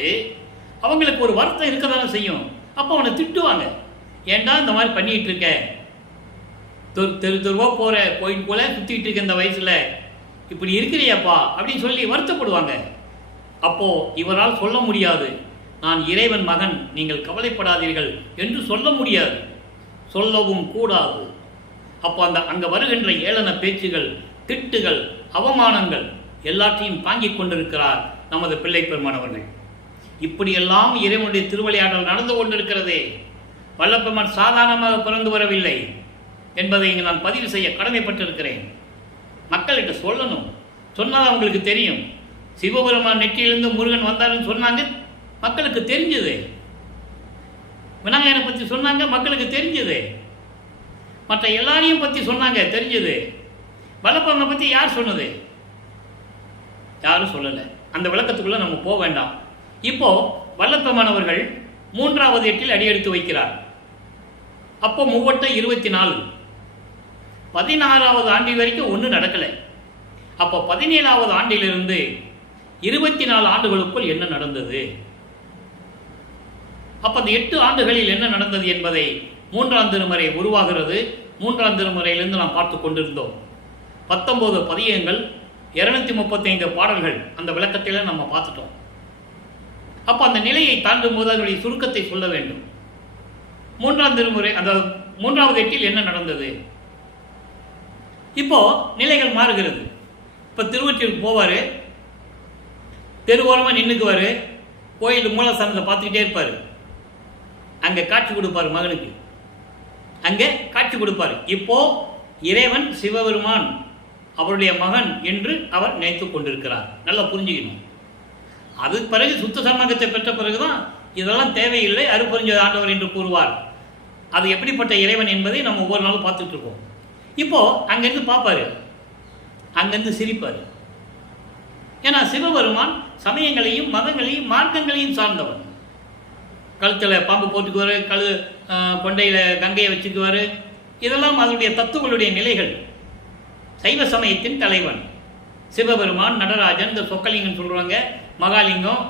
அவங்களுக்கு ஒரு வருத்தம் இருக்க தானே செய்யும். அப்போ அவனை திட்டுவாங்க, ஏன்டா இந்த மாதிரி பண்ணிக்கிட்டு இருக்க, தெருவா போகிற கோயிலுக்குள்ளே சுற்றிக்கிட்டு இருக்க இந்த வயசில் இப்படி இருக்கிறியாப்பா அப்படின்னு சொல்லி வருத்தப்படுவாங்க. அப்போது இவரால் சொல்ல முடியாது, நான் இறைவன் மகன், நீங்கள் கவலைப்படாதீர்கள் என்று சொல்ல முடியாது, சொல்லவும் கூடாது. அப்போ அங்கே வருகின்ற ஏளன பேச்சுகள், திட்டுகள், அவமானங்கள் எல்லாத்தையும் தாங்கிக் கொண்டிருக்கிறார் நமது பிள்ளை பெருமானவர்கள். இப்படியெல்லாம் இறைவனுடைய திருவிளையாடல் நடந்து கொண்டிருக்கிறதே. வல்லப்பெருமான் சாதாரணமாக பிறந்து வரவில்லை என்பதை இங்கு நான் பதிவு செய்ய கடமைப்பட்டிருக்கிறேன். மக்கள்கிட்ட சொல்லணும், சொன்னால் அவங்களுக்கு தெரியும். சிவபெருமான் நெற்றியிலிருந்து முருகன் வந்தாருன்னு சொன்னாங்க, மக்களுக்கு தெரிஞ்சது. விநாயகனை பற்றி சொன்னாங்க, மக்களுக்கு தெரிஞ்சது. மற்ற எல்லாரையும் பற்றி சொன்னாங்க, தெரிஞ்சது. வல்லப்பெருமானை பற்றி யார் சொன்னது? யாரும் சொல்லலை. அந்த விளக்கத்துக்குள்ளே நம்ம போக வேண்டாம். இப்போ வல்லப்பெருமான் அவர்கள் 3வது எட்டில் அடியெடுத்து வைக்கிறார். அப்போ 24 16வது ஆண்டு வரைக்கும் ஒன்றும் நடக்கலை. அப்போ 17வது ஆண்டிலிருந்து 24 ஆண்டுகளுக்குள் என்ன நடந்தது? அப்போ அந்த 8 ஆண்டுகளில் என்ன நடந்தது என்பதை 3ஆம் திருமுறை உருவாகிறது. 3ஆம் திருமுறையிலிருந்து நாம் பார்த்து கொண்டிருந்தோம். 19 பதியங்கள், 235 பாடல்கள், அந்த விளக்கத்தில் நம்ம பார்த்துட்டோம். அப்போ அந்த நிலையை தாண்டும் போது அதனுடைய சுருக்கத்தை சொல்ல வேண்டும். 3ஆம் திருமுறை, அதாவது 3வது எட்டில் என்ன நடந்தது? இப்போ நிலைகள் மாறுகிறது. இப்போ திருவொற்றியூருக்கு போவார். தெருவோரமாக நின்றுக்குவார், கோயில் மூலஸ்தானத்தை பார்த்துக்கிட்டே இருப்பார். அங்கே காட்சி கொடுப்பார் மகனுக்கு, அங்கே காட்சி கொடுப்பார். இப்போ இறைவன் சிவபெருமான் அவருடைய மகன் என்று அவர் நினைத்து கொண்டிருக்கிறார். நல்லா புரிஞ்சுக்கணும். அது பிறகு சுத்த சன்மார்க்கத்தை பெற்ற பிறகுதான் இதெல்லாம் தேவையில்லை, அருட்பெருஞ்சோதி ஆண்டவர் என்று கூறுவார். அது எப்படிப்பட்ட இறைவன் என்பதை நம்ம ஒவ்வொரு நாளும் பார்த்துட்டு இருக்கோம். இப்போ அங்கேருந்து பார்ப்பாரு, அங்கேருந்து சிரிப்பார். ஏன்னா சிவபெருமான் சமயங்களையும் மதங்களையும் மார்க்கங்களையும் சார்ந்தவன். கழுத்தில் பாம்பு போட்டுக்குவார், கொண்டையில் கங்கையை வச்சுக்குவார். இதெல்லாம் அதனுடைய தத்துவங்களுடைய நிலைகள். சைவ சமயத்தின் தலைவன் சிவபெருமான், நடராஜன், இந்த சொக்கலிங்கம் சொல்கிறாங்க, மகாலிங்கம்,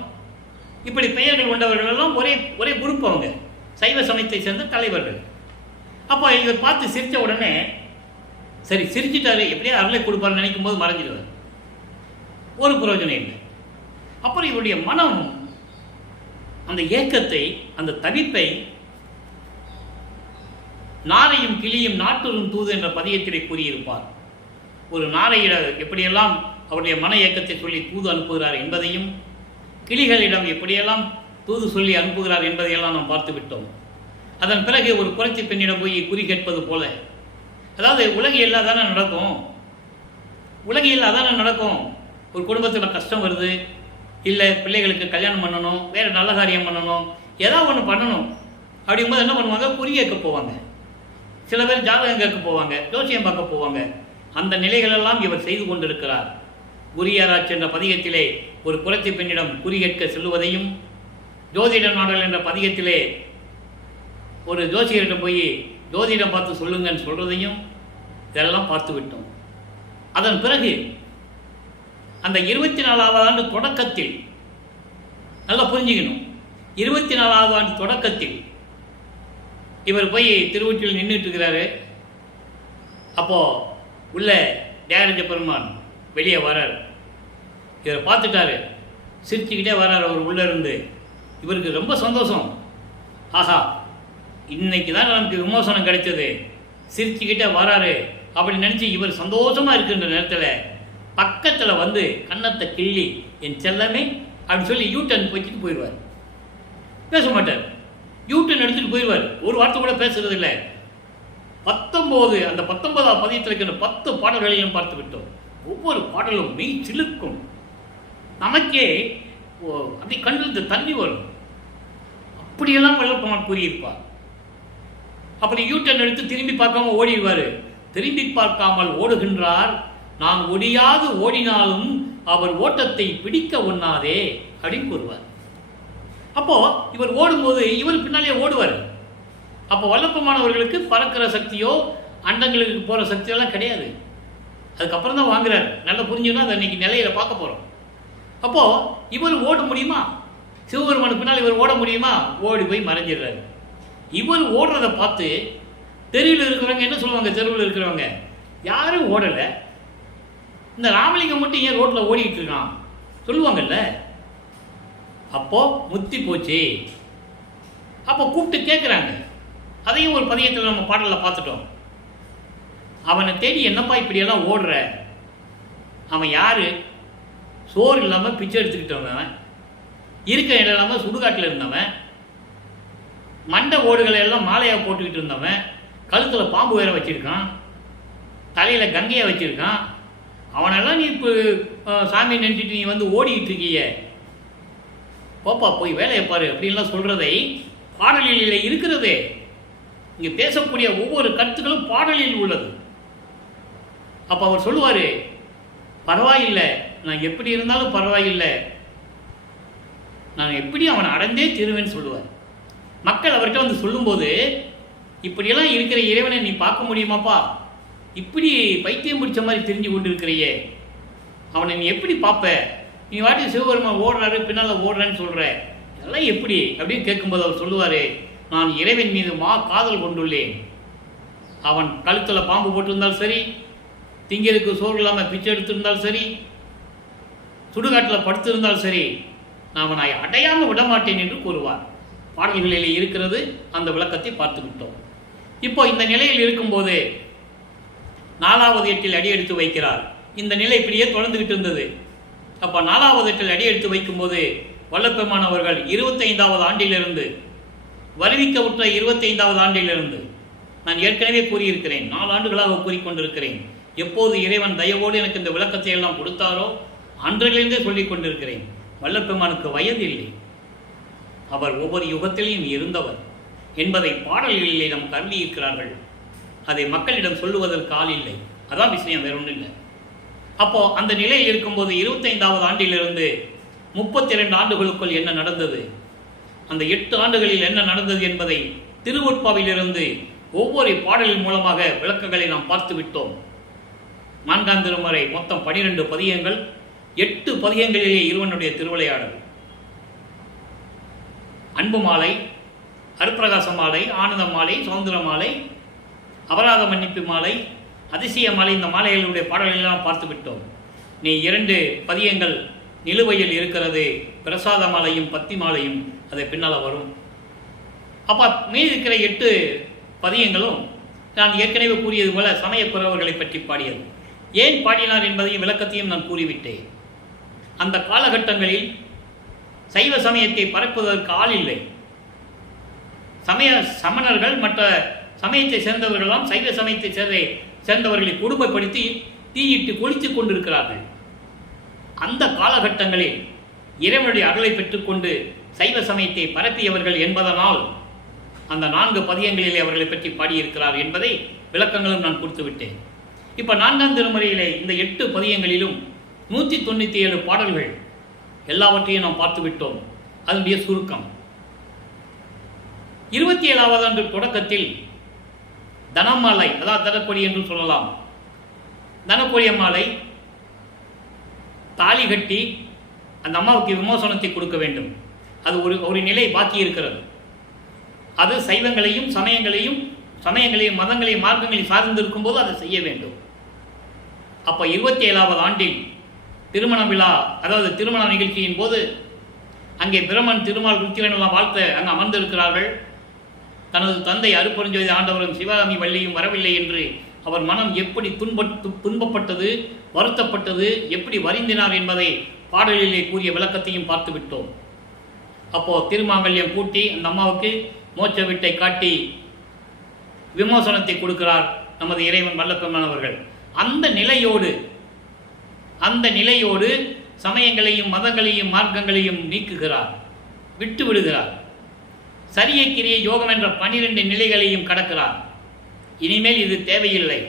இப்படி பெயர்கள் கொண்டவர்கள் எல்லாம் ஒரே குரூப். அவங்க சைவ சமயத்தை சேர்ந்த தலைவர்கள். அப்போ இவர் பார்த்து சிரித்த உடனே சரி சிரிச்சிட்டாரு, எப்படியா அருளை கொடுப்பாருன்னு நினைக்கும் போது மறைஞ்சிடுவார். ஒரு பிரயோஜனம் இல்லை. அப்புறம் இவருடைய மனம் அந்த ஏக்கத்தை, அந்த தவிப்பை நாரையும் கிளியும் நாட்டுறும் தூது என்ற பதியத்திலே கூறியிருப்பார். ஒரு நாரையிட எப்படியெல்லாம் அவருடைய மன இயக்கத்தை சொல்லி தூது அனுப்புகிறார் என்பதையும், கிளிகளிடம் எப்படியெல்லாம் தூது சொல்லி அனுப்புகிறார் என்பதையெல்லாம் நாம் பார்த்து விட்டோம். அதன் பிறகு ஒரு குறைச்சி பெண்ணிடம் போய் குறி கேட்பது போல, அதாவது உலகியல் அதானே நடக்கும். உலகியல் அதானே நடக்கும். ஒரு குடும்பத்தில் கஷ்டம் வருது, இல்லை பிள்ளைகளுக்கு கல்யாணம் பண்ணணும், வேறு நல்ல காரியம் பண்ணணும், ஏதாவது ஒன்று பண்ணணும். அப்படிங்கும்போது என்ன பண்ணுவாங்க, குறி கேட்க போவாங்க. சில பேர் ஜாதகம் கேட்க போவாங்க, ஜோசியம் பார்க்க போவாங்க. அந்த நிலைகளெல்லாம் இவர் செய்து கொண்டிருக்கிறார். குறியாராய்ச்சி என்ற பதிகத்திலே ஒரு குறைச்சி பெண்ணிடம் குறி கேட்க செல்லுவதையும், ஜோதிட நாடல் என்ற பதிகத்திலே ஒரு ஜோசியரிடம் போய் ஜோதிடம் பார்த்து சொல்லுங்கன்னு சொல்கிறதையும் இதெல்லாம் பார்த்து விட்டோம். அதன் பிறகு அந்த 24வது ஆண்டு தொடக்கத்தில், நல்லா புரிஞ்சுக்கணும், 24வது ஆண்டு தொடக்கத்தில் இவர் போய் திருவொற்றியில் நின்றுட்டு இருக்கிறாரு. அப்போது உள்ள தியாகராஜ பெருமான் வெளியே வரார். இவரை பார்த்துட்டாரு, சிரிச்சுக்கிட்டே வரார். அவர் உள்ளே இருந்து இவருக்கு ரொம்ப சந்தோஷம். ஆஹா, இன்னைக்கு தான் நமக்கு விமோசனம் கிடைச்சது, சிரிச்சுக்கிட்டே வராரு அப்படி நினச்சி இவர் சந்தோஷமாக இருக்கின்ற நேரத்தில் பக்கத்தில் வந்து கன்னத்தை கிள்ளி என் செல்லமே அப்படின்னு சொல்லி யூட்டன் வச்சுட்டு போயிடுவார். பேச மாட்டார், யூட்டன் எடுத்துகிட்டு போயிடுவார். ஒரு வார்த்தை கூட பேசுறது இல்லை. 19 அந்த 19ஆம் பதியத்தில் இருக்கிற 10 பாடல்களையும் பார்த்து விட்டோம். ஒவ்வொரு பாடலும் மெய் சிலுக்கும். நமக்கே அப்படி கண்ணிலிருந்து தண்ணி வரும். அப்படியெல்லாம் வல்லப்பெருமான் கூறியிருப்பார். அப்படி யூட்டன் எடுத்து திரும்பி பார்க்காம ஓடிடுவார். திரும்பி பார்க்காமல் ஓடுகின்றார். நான் ஒடியாது ஓடினாலும் அவர் ஓட்டத்தை பிடிக்க ஒண்ணாதே அப்படின்னு கூறுவார். அப்போ இவர் ஓடும்போது இவர் பின்னாலே ஓடுவார். அப்போ வல்லப்பெருமானவர்களுக்கு பறக்கிற சக்தியோ அண்டங்களுக்கு போகிற சக்தியெல்லாம் கிடையாது. அதுக்கப்புறம் தான் வாங்குறார். நல்லா புரிஞ்சுன்னா அதை இன்னைக்கு நிலையில பார்க்க போகிறோம். அப்போது இவர் ஓட முடியுமா? சிவபெருமானுக்கு பின்னால் இவர் ஓட முடியுமா? ஓடி போய் மறைஞ்சிடுறாரு. இவர் ஓடுறதை பார்த்து தெருவில் இருக்கிறவங்க என்ன சொல்லுவாங்க? தெருவில் இருக்கிறவங்க யாரும் ஓடலை, இந்த ராமலிங்கம் மட்டும் ஏன் ரோட்டில் ஓடிக்கிட்டு இருக்கான் சொல்லுவாங்கல்ல. அப்போது முத்தி போச்சு. அப்போ கூப்பிட்டு கேட்குறாங்க. அதையும் ஒரு பதியத்தில் நம்ம பாடலில் பார்த்துட்டோம். அவனை தேடி என்னப்பா இப்படியெல்லாம் ஓடுற? அவன் யார்? சோறு இல்லாமல் பிச்சை எடுத்துக்கிட்டவன், இருக்க இடம் இல்லாமல் சுடுகாட்டில் இருந்தவன், மண்டை ஓடுகளை எல்லாம் மாலையாக போட்டுக்கிட்டு இருந்தவன், கழுத்தில் பாம்பு வேற வச்சுருக்கான், தலையில் கங்கையை வச்சுருக்கான். அவனெல்லாம் நீ இப்போ சாமி நினச்சிட்டு நீ வந்து ஓடிக்கிட்டு இருக்கிய, போப்பா போய் வேலையை பாரு அப்படின்லாம் சொல்கிறதை பாடலில் இருக்கிறதே. இங்கே பேசக்கூடிய ஒவ்வொரு கருத்துக்களும் பாடலில் உள்ளது. அப்போ அவர் சொல்லுவார், பரவாயில்லை, நான் எப்படி இருந்தாலும் பரவாயில்லை, நான் எப்படி அவனை அடைந்தே தீருவேன்னு சொல்லுவார். மக்கள் அவர்கிட்ட வந்து சொல்லும்போது, இப்படியெல்லாம் இருக்கிற இறைவனை நீ பார்க்க முடியுமாப்பா? இப்படி பைத்தியம் பிடிச்ச மாதிரி தெரிஞ்சு கொண்டு இருக்கிறையே, அவனை நீ எப்படி பார்ப்ப? நீ வாட்டி சிவபெருமான் ஓடுறாரு பின்னால் ஓடுறான்னு சொல்கிற, இதெல்லாம் எப்படி அப்படின்னு கேட்கும்போது அவர் சொல்லுவார், நான் இறைவன் மீது காதல் கொண்டுள்ளேன். அவன் கழுத்தில் பாம்பு போட்டிருந்தாலும் சரி, திங்கிறதுக்கு சோறு இல்லாமல் பிச்சை எடுத்திருந்தாலும் சரி, சுடுகாட்டில் படுத்திருந்தாலும் சரி, நான் அவனை அடையாமல் விடமாட்டேன் என்று கூறுவார். பாடல்களிலே இருக்கிறது. அந்த விளக்கத்தை பார்த்து விட்டோம். இப்போ இந்த நிலையில் இருக்கும்போது 4வது எட்டில் அடி எடுத்து வைக்கிறார். இந்த நிலை இப்படியே தொடர்ந்துகிட்டு இருந்தது. அப்போ 4வது எட்டில் அடியெடுத்து வைக்கும்போது வல்லபெருமான் அவர்கள் 25வது ஆண்டிலிருந்து, வருவிக்கவுற்ற 25வது ஆண்டிலிருந்து, நான் ஏற்கனவே கூறியிருக்கிறேன், 4 ஆண்டுகளாக கூறிக்கொண்டிருக்கிறேன், எப்போது இறைவன் தயவோடு எனக்கு இந்த விளக்கத்தை எல்லாம் கொடுத்தாரோ அன்றிலிருந்தே சொல்லிக் கொண்டிருக்கிறேன். வல்லபெருமானுக்கு வயது இல்லை, அவர் ஒவ்வொரு யுகத்திலையும் இருந்தவர் என்பதை பாடல்களிலே நமக்கு அருளியிருக்கிறார்கள். அதை மக்களிடம் சொல்லுவதற்கு ஆள் இல்லை. அதான் விஷயம், வேற ஒன்றும் இல்லை. அப்போ அந்த நிலையில் இருக்கும்போது 25வது ஆண்டிலிருந்து 32 ஆண்டுகளுக்குள் என்ன நடந்தது, அந்த 8 ஆண்டுகளில் என்ன நடந்தது என்பதை திருவொட்பாவிலிருந்து ஒவ்வொரு பாடலின் மூலமாக விளக்கங்களை நாம் பார்த்து விட்டோம். 4ஆம் திருமுறை மொத்தம் 12 பதிகங்கள், 8 பதிகங்களிலே இறைவனுடைய திருவிளையாடல். அன்பு மாலை, அருட்பிரகாச மாலை, ஆனந்த மாலை, சுதந்திர மாலை, அபராத மன்னிப்பு மாலை, அதிசய மாலை, இந்த மாலைகளுடைய பாடல்களெல்லாம் பார்த்து விட்டோம். நீ 2 பதியங்கள் நிலுவையில் இருக்கிறது, பிரசாத மாலையும் பத்தி மாலையும், அதை பின்னால் வரும். அப்போ மீதி இருக்கிற 8 பதியங்களும் நான் ஏற்கனவே கூறியது போல சமயக்குறவர்களை பற்றி பாடியது. ஏன் பாடினார் என்பதையும் விளக்கத்தையும் நான் கூறிவிட்டேன். அந்த காலகட்டங்களில் சைவ சமயத்தை பரப்புவதற்கு ஆள் இல்லை. சமணர்கள் மற்ற சமயத்தை சேர்ந்தவர்களெல்லாம் சைவ சமயத்தை சேர்ந்தவர்களை கொடுமைப்படுத்தி தீயிட்டு கொளித்து கொண்டிருக்கிறார்கள். அந்த காலகட்டங்களில் இறைவனுடைய அருளை பெற்றுக்கொண்டு சைவ சமயத்தை பரப்பியவர்கள் என்பதனால் அந்த 4 பதியங்களிலே அவர்களை பற்றி பாடியிருக்கிறார் என்பதை விளக்கங்களும் நான் கொடுத்து விட்டேன். இப்போ 4ஆம் திருமுறையிலே இந்த 8 பதியங்களிலும் 197 பாடல்கள் எல்லாவற்றையும் நாம் பார்த்து விட்டோம். அதனுடைய சுருக்கம் 27வது ஆண்டு தொடக்கத்தில் தனமாலை, அதாவது தனக்கொடி என்று சொல்லலாம், தனக்கொடி மாலை தாலி கட்டி அந்த அம்மாவுக்கு விமோசனத்தை கொடுக்க வேண்டும். அது ஒரு நிலை பாக்கி இருக்கிறது. அது சைவங்களையும் சமயங்களையும் மதங்களையும் மார்க்கங்களையும் சார்ந்திருக்கும் போது அதை செய்ய வேண்டும். அப்போ 27வது ஆண்டில் திருமண விழா, அதாவது திருமண நிகழ்ச்சியின் போது அங்கே பிரமன் திருமால் ருத்திரனெல்லாம் வாழ்த்த அங்கே அமர்ந்திருக்கிறார்கள். தனது தந்தை அருட்பெருஞ்சோதி ஆண்டவரும் சிவகாமி வள்ளியும் வரவில்லை என்று அவர் மனம் எப்படி துன்பப்பட்டது, வருத்தப்பட்டது, எப்படி வருந்தினார் என்பதை பாடலிலே கூறிய விளக்கத்தையும் பார்த்து விட்டோம். அப்போது திருமாங்கல்யம் கூட்டி அந்த அம்மாவுக்கு மோட்ச வீட்டை காட்டி விமோசனத்தை கொடுக்கிறார் நமது இறைவன் வல்லபெருமான் அவர்கள். அந்த நிலையோடு சமயங்களையும் மதங்களையும் மார்க்கங்களையும் நீக்குகிறார், விட்டு விடுகிறார். சரிய கிரிய யோகம் என்ற 12 நிலைகளையும் கடக்கிறார். இனிமேல் இது தேவையில்லை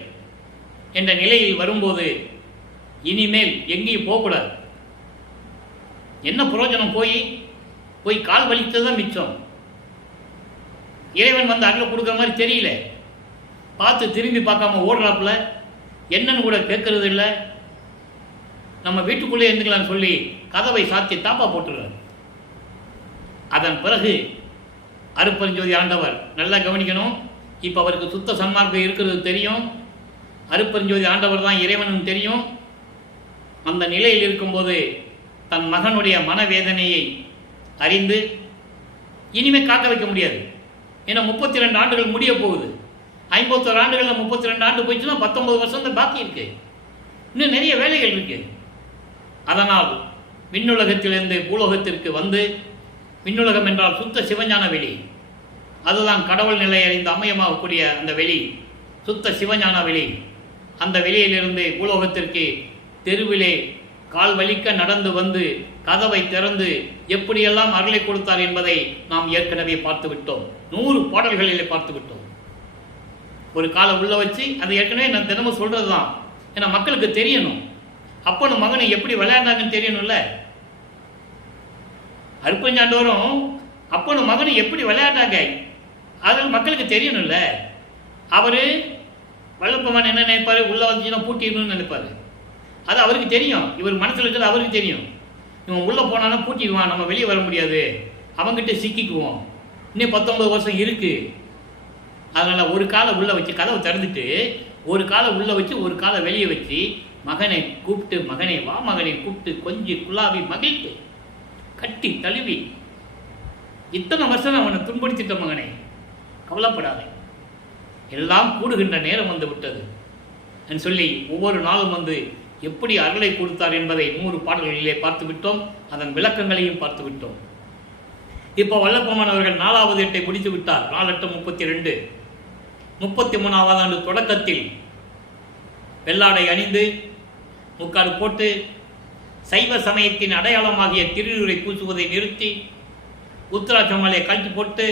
என்ற நிலையில் வரும்போது இனிமேல் எங்கேயும் போகக்கூடாது. என்ன பிரயோஜனம்? போய் கால் வலித்ததான் மிச்சம். இறைவன் வந்து அருளை கொடுக்குற மாதிரி தெரியல. பார்த்து திரும்பி பார்க்காம ஓடுறாப்புல, என்னன்னு கூட கேட்கறது இல்லை. நம்ம வீட்டுக்குள்ளே இருந்துக்கலாம்னு சொல்லி கதவை சாத்தி தாப்பா போட்டுறார். அதன் பிறகு அருட்பெருஞ்சோதி ஆண்டவர் நல்லா கவனிக்கணும். இப்போ அவருக்கு சுத்த சன்மார்க்கம் இருக்கிறது தெரியும். அருட்பெருஞ்சோதி ஆண்டவர் தான் இறைவனும் தெரியும். அந்த நிலையில் இருக்கும்போது தன் மகனுடைய மனவேதனையை அறிந்து இனிமேல் காக்க வைக்க முடியாது. ஏன்னா 32 ஆண்டுகள் முடிய போகுது. 51 ஆண்டுகளில் 32 ஆண்டு போயிடுச்சுன்னா 19 வருஷம் தான் பாக்கி இருக்கு. இன்னும் நிறைய வேலைகள் இருக்கு. அதனால் விண்ணுலகத்திலிருந்து பூலோகத்திற்கு வந்து, விண்ணுலகம் என்றால் சுத்த சிவஞான வெளி, அதுதான் கடவுள் நிலை அறிந்த அம்மையமாகக்கூடிய அந்த வெளி, சுத்த சிவஞான வெளி. அந்த வெளியிலிருந்து பூலோகத்திற்கு தெருவிலே கால் வலிக்க நடந்து வந்து கதவை திறந்து எப்படியெல்லாம் அருளை கொடுத்தார் என்பதை நாம் ஏற்கனவே பார்த்து விட்டோம். 100 பாடல்களிலே பார்த்து விட்டோம். ஒரு காலை உள்ள வச்சு, அது ஏற்கனவே நான் தினமும் சொல்றது தான். ஏன்னா மக்களுக்கு தெரியணும், அப்பனும் மகனை எப்படி விளையாண்டாங்கன்னு தெரியணும்ல. அருட்பெருஞ்சாண்டவரும் அப்பனும் மகனும் எப்படி விளையாண்டாங்க அதில் மக்களுக்கு தெரியணும்ல. அவர் வல்லபெருமான் என்ன நினைப்பாரு, உள்ள வந்துச்சுன்னா பூட்டிடணும்னு நினைப்பாரு. அது அவருக்கு தெரியும். இவர் மனசில் இருக்கிறது அவருக்கு தெரியும். இவன் உள்ளே போனான்னா பூட்டிடுவான், நம்ம வெளியே வர முடியாது, அவங்ககிட்ட சிக்கிக்குவோம், இன்னும் 19 வருஷம் இருக்கு. அதனால் ஒரு காலை உள்ளே வச்சு கதவை திறந்துட்டு ஒரு காலை உள்ளே வச்சு ஒரு காலை வெளியே வச்சு மகனை கூப்பிட்டு, மகனை வா மகனை கூப்பிட்டு கொஞ்சி குழாவி மகிழ்த்து கட்டி தழுவி, இத்தனை வருஷம் அவனை துன்படுத்திட்ட மகனை, கவலைப்படாதே, எல்லாம் கூடுகின்ற நேரம் வந்து விட்டது என்று சொல்லி ஒவ்வொரு நாளும் வந்து எப்படி அருளை கொடுத்தார் என்பதை 100 பாடல்களிலே பார்த்து விட்டோம். அதன் விளக்கங்களையும் பார்த்து விட்டோம். இப்போ வல்லப்பெருமான் அவர்கள் 4வது எட்டை முடித்து விட்டார். 4/8 32 33ஆவது ஆண்டு தொடக்கத்தில் வெள்ளாடை அணிந்து முக்காடு போட்டு சைவ சமயத்தின் அடையாளமாகிய திருநீரை பூசுவதை நிறுத்தி உத்தராட்சமலை கழித்து போட்டு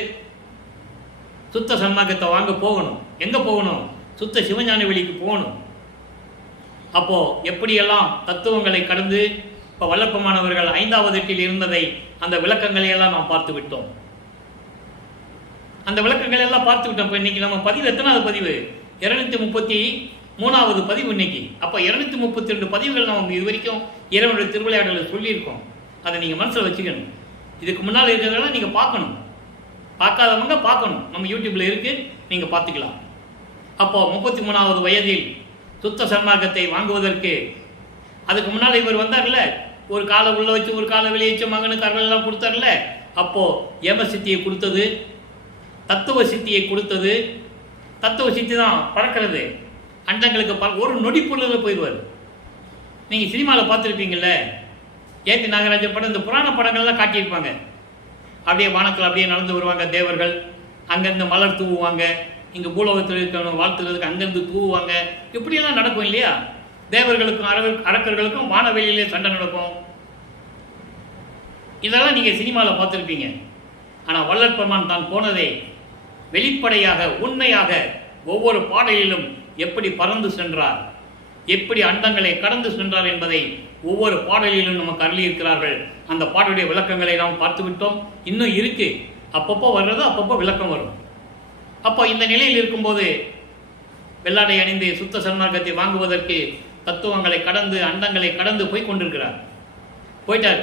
சுத்த சன்மார்க்கத்தை வாங்க போகணும். எங்கே போகணும்? சுத்த சிவஞான வெளிக்கு போகணும். அப்போது எப்படியெல்லாம் தத்துவங்களை கடந்து இப்போ வல்லப்பெருமானவர்கள் 5வது எட்டில் இருந்ததை அந்த விளக்கங்களை எல்லாம் நாம் பார்த்து விட்டோம். அந்த விளக்கங்களை எல்லாம் பார்த்து விட்டோம். இப்போ இன்றைக்கி நம்ம பதிவு எத்தனாவது பதிவு? 233வது பதிவு இன்னைக்கு. அப்போ 232 பதிவுகள் நம்ம இது வரைக்கும் இறைவனுடைய திருவிளையாடலை சொல்லியிருக்கோம். அதை நீங்கள் மனசில் வச்சுக்கணும். இதுக்கு முன்னால் இருக்கிறதெல்லாம் நீங்கள் பார்க்கணும். பார்க்காதவங்க பார்க்கணும். நம்ம யூடியூப்பில் இருக்குது, நீங்கள் பார்த்துக்கலாம். அப்போது 33வது வயதில் சுத்த சன்மார்க்கத்தை வாங்குவதற்கு அதுக்கு முன்னால் இவர் வந்தார்ல, ஒரு காலை உள்ள வச்சு ஒரு காலை வெளியே வச்ச மகனுக்கு அருளெல்லாம் கொடுத்தார்ல. அப்போது ஏம சித்தியை கொடுத்தது, தத்துவ சித்தியை கொடுத்தது. தத்துவ சித்தி தான் பறக்கிறது, அண்டங்களுக்கு ஒரு நொடி பொருளில் போயிடுவார். நீங்கள் சினிமாவில் பார்த்துருப்பீங்கள்ல, ஏத்தி நாகராஜன் படம், இந்த புராண படங்கள்லாம் காட்டியிருப்பாங்க. அப்படியே வானத்தில் அப்படியே நடந்து வருவாங்க தேவர்கள், அங்கேருந்து மலர் தூவுவாங்க, இங்கே பூலோகத்தில் இருக்கணும் வாழ்த்துறதுக்கு அங்கேருந்து தூவுவாங்க. இப்படியெல்லாம் நடக்கும் இல்லையா? தேவர்களுக்கும் அரக்கர்களுக்கும் வானவெளியிலே சண்டை நடக்கும். இதெல்லாம் நீங்கள் சினிமாவில் பார்த்துருப்பீங்க. ஆனால் வல்லற்பெருமான் தான் போனதே வெளிப்படையாக உண்மையாக ஒவ்வொரு பாடலிலும் எப்படி பறந்து சென்றார், எப்படி அண்டங்களை கடந்து சென்றார் என்பதை ஒவ்வொரு பாடலிலும் நமக்கு அருளியிருக்கிறார்கள். அந்த பாடலுடைய விளக்கங்களை நாம் பார்த்து விட்டோம். இன்னும் இருக்கு, அப்பப்போ வர்றது அப்பப்போ விளக்கம் வரும். அப்போ இந்த நிலையில் இருக்கும்போது வெள்ளாடை அணிந்து சுத்த சன்மார்க்கத்தை வாங்குவதற்கு தத்துவங்களை கடந்து அண்டங்களை கடந்து போய் கொண்டிருக்கிறார். போயிட்டார்.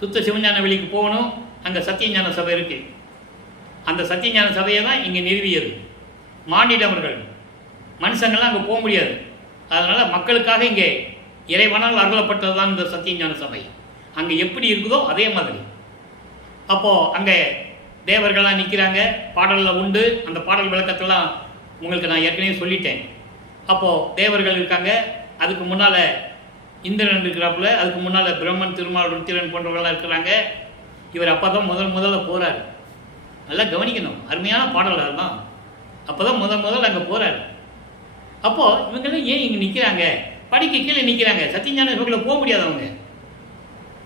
சுத்த சிவஞான வெளிக்கு போகணும். அங்கே சத்தியஞான சபை இருக்கு. அந்த சத்தியஞான சபையை தான் இங்கே நிறுவியது மானிடவர்கள். மனுஷங்கள்லாம் அங்கே போக முடியாது. அதனால் மக்களுக்காக இங்கே இறைவனால் அருளப்பட்டது தான் இந்த சத்தியஞான சபை. அங்கே எப்படி இருக்குதோ அதே மாதிரி. அப்போது அங்கே தேவர்கள்லாம் நிற்கிறாங்க. பாடலில் உண்டு. அந்த பாடல் விளக்கத்தெல்லாம் உங்களுக்கு நான் ஏற்கனவே சொல்லிட்டேன். அப்போது தேவர்கள் இருக்காங்க. அதுக்கு முன்னால் இந்திரன் இருக்கிறாப்புல, அதுக்கு முன்னால் பிரம்மன், திருமால், ருத்திரன் போன்றவர்கள்லாம் இருக்கிறாங்க. இவர் அப்போ தான் முதல்ல போகிறார். நல்லா கவனிக்கணும், அருமையான பாடல்கள் தான். அப்போ தான் முதல்ல அங்கே போகிறார். அப்போது இவங்கெல்லாம் ஏன் இங்கே நிற்கிறாங்க? படிக்க கீழே நிற்கிறாங்க. சத்தியஞான சபையில் போக முடியாது.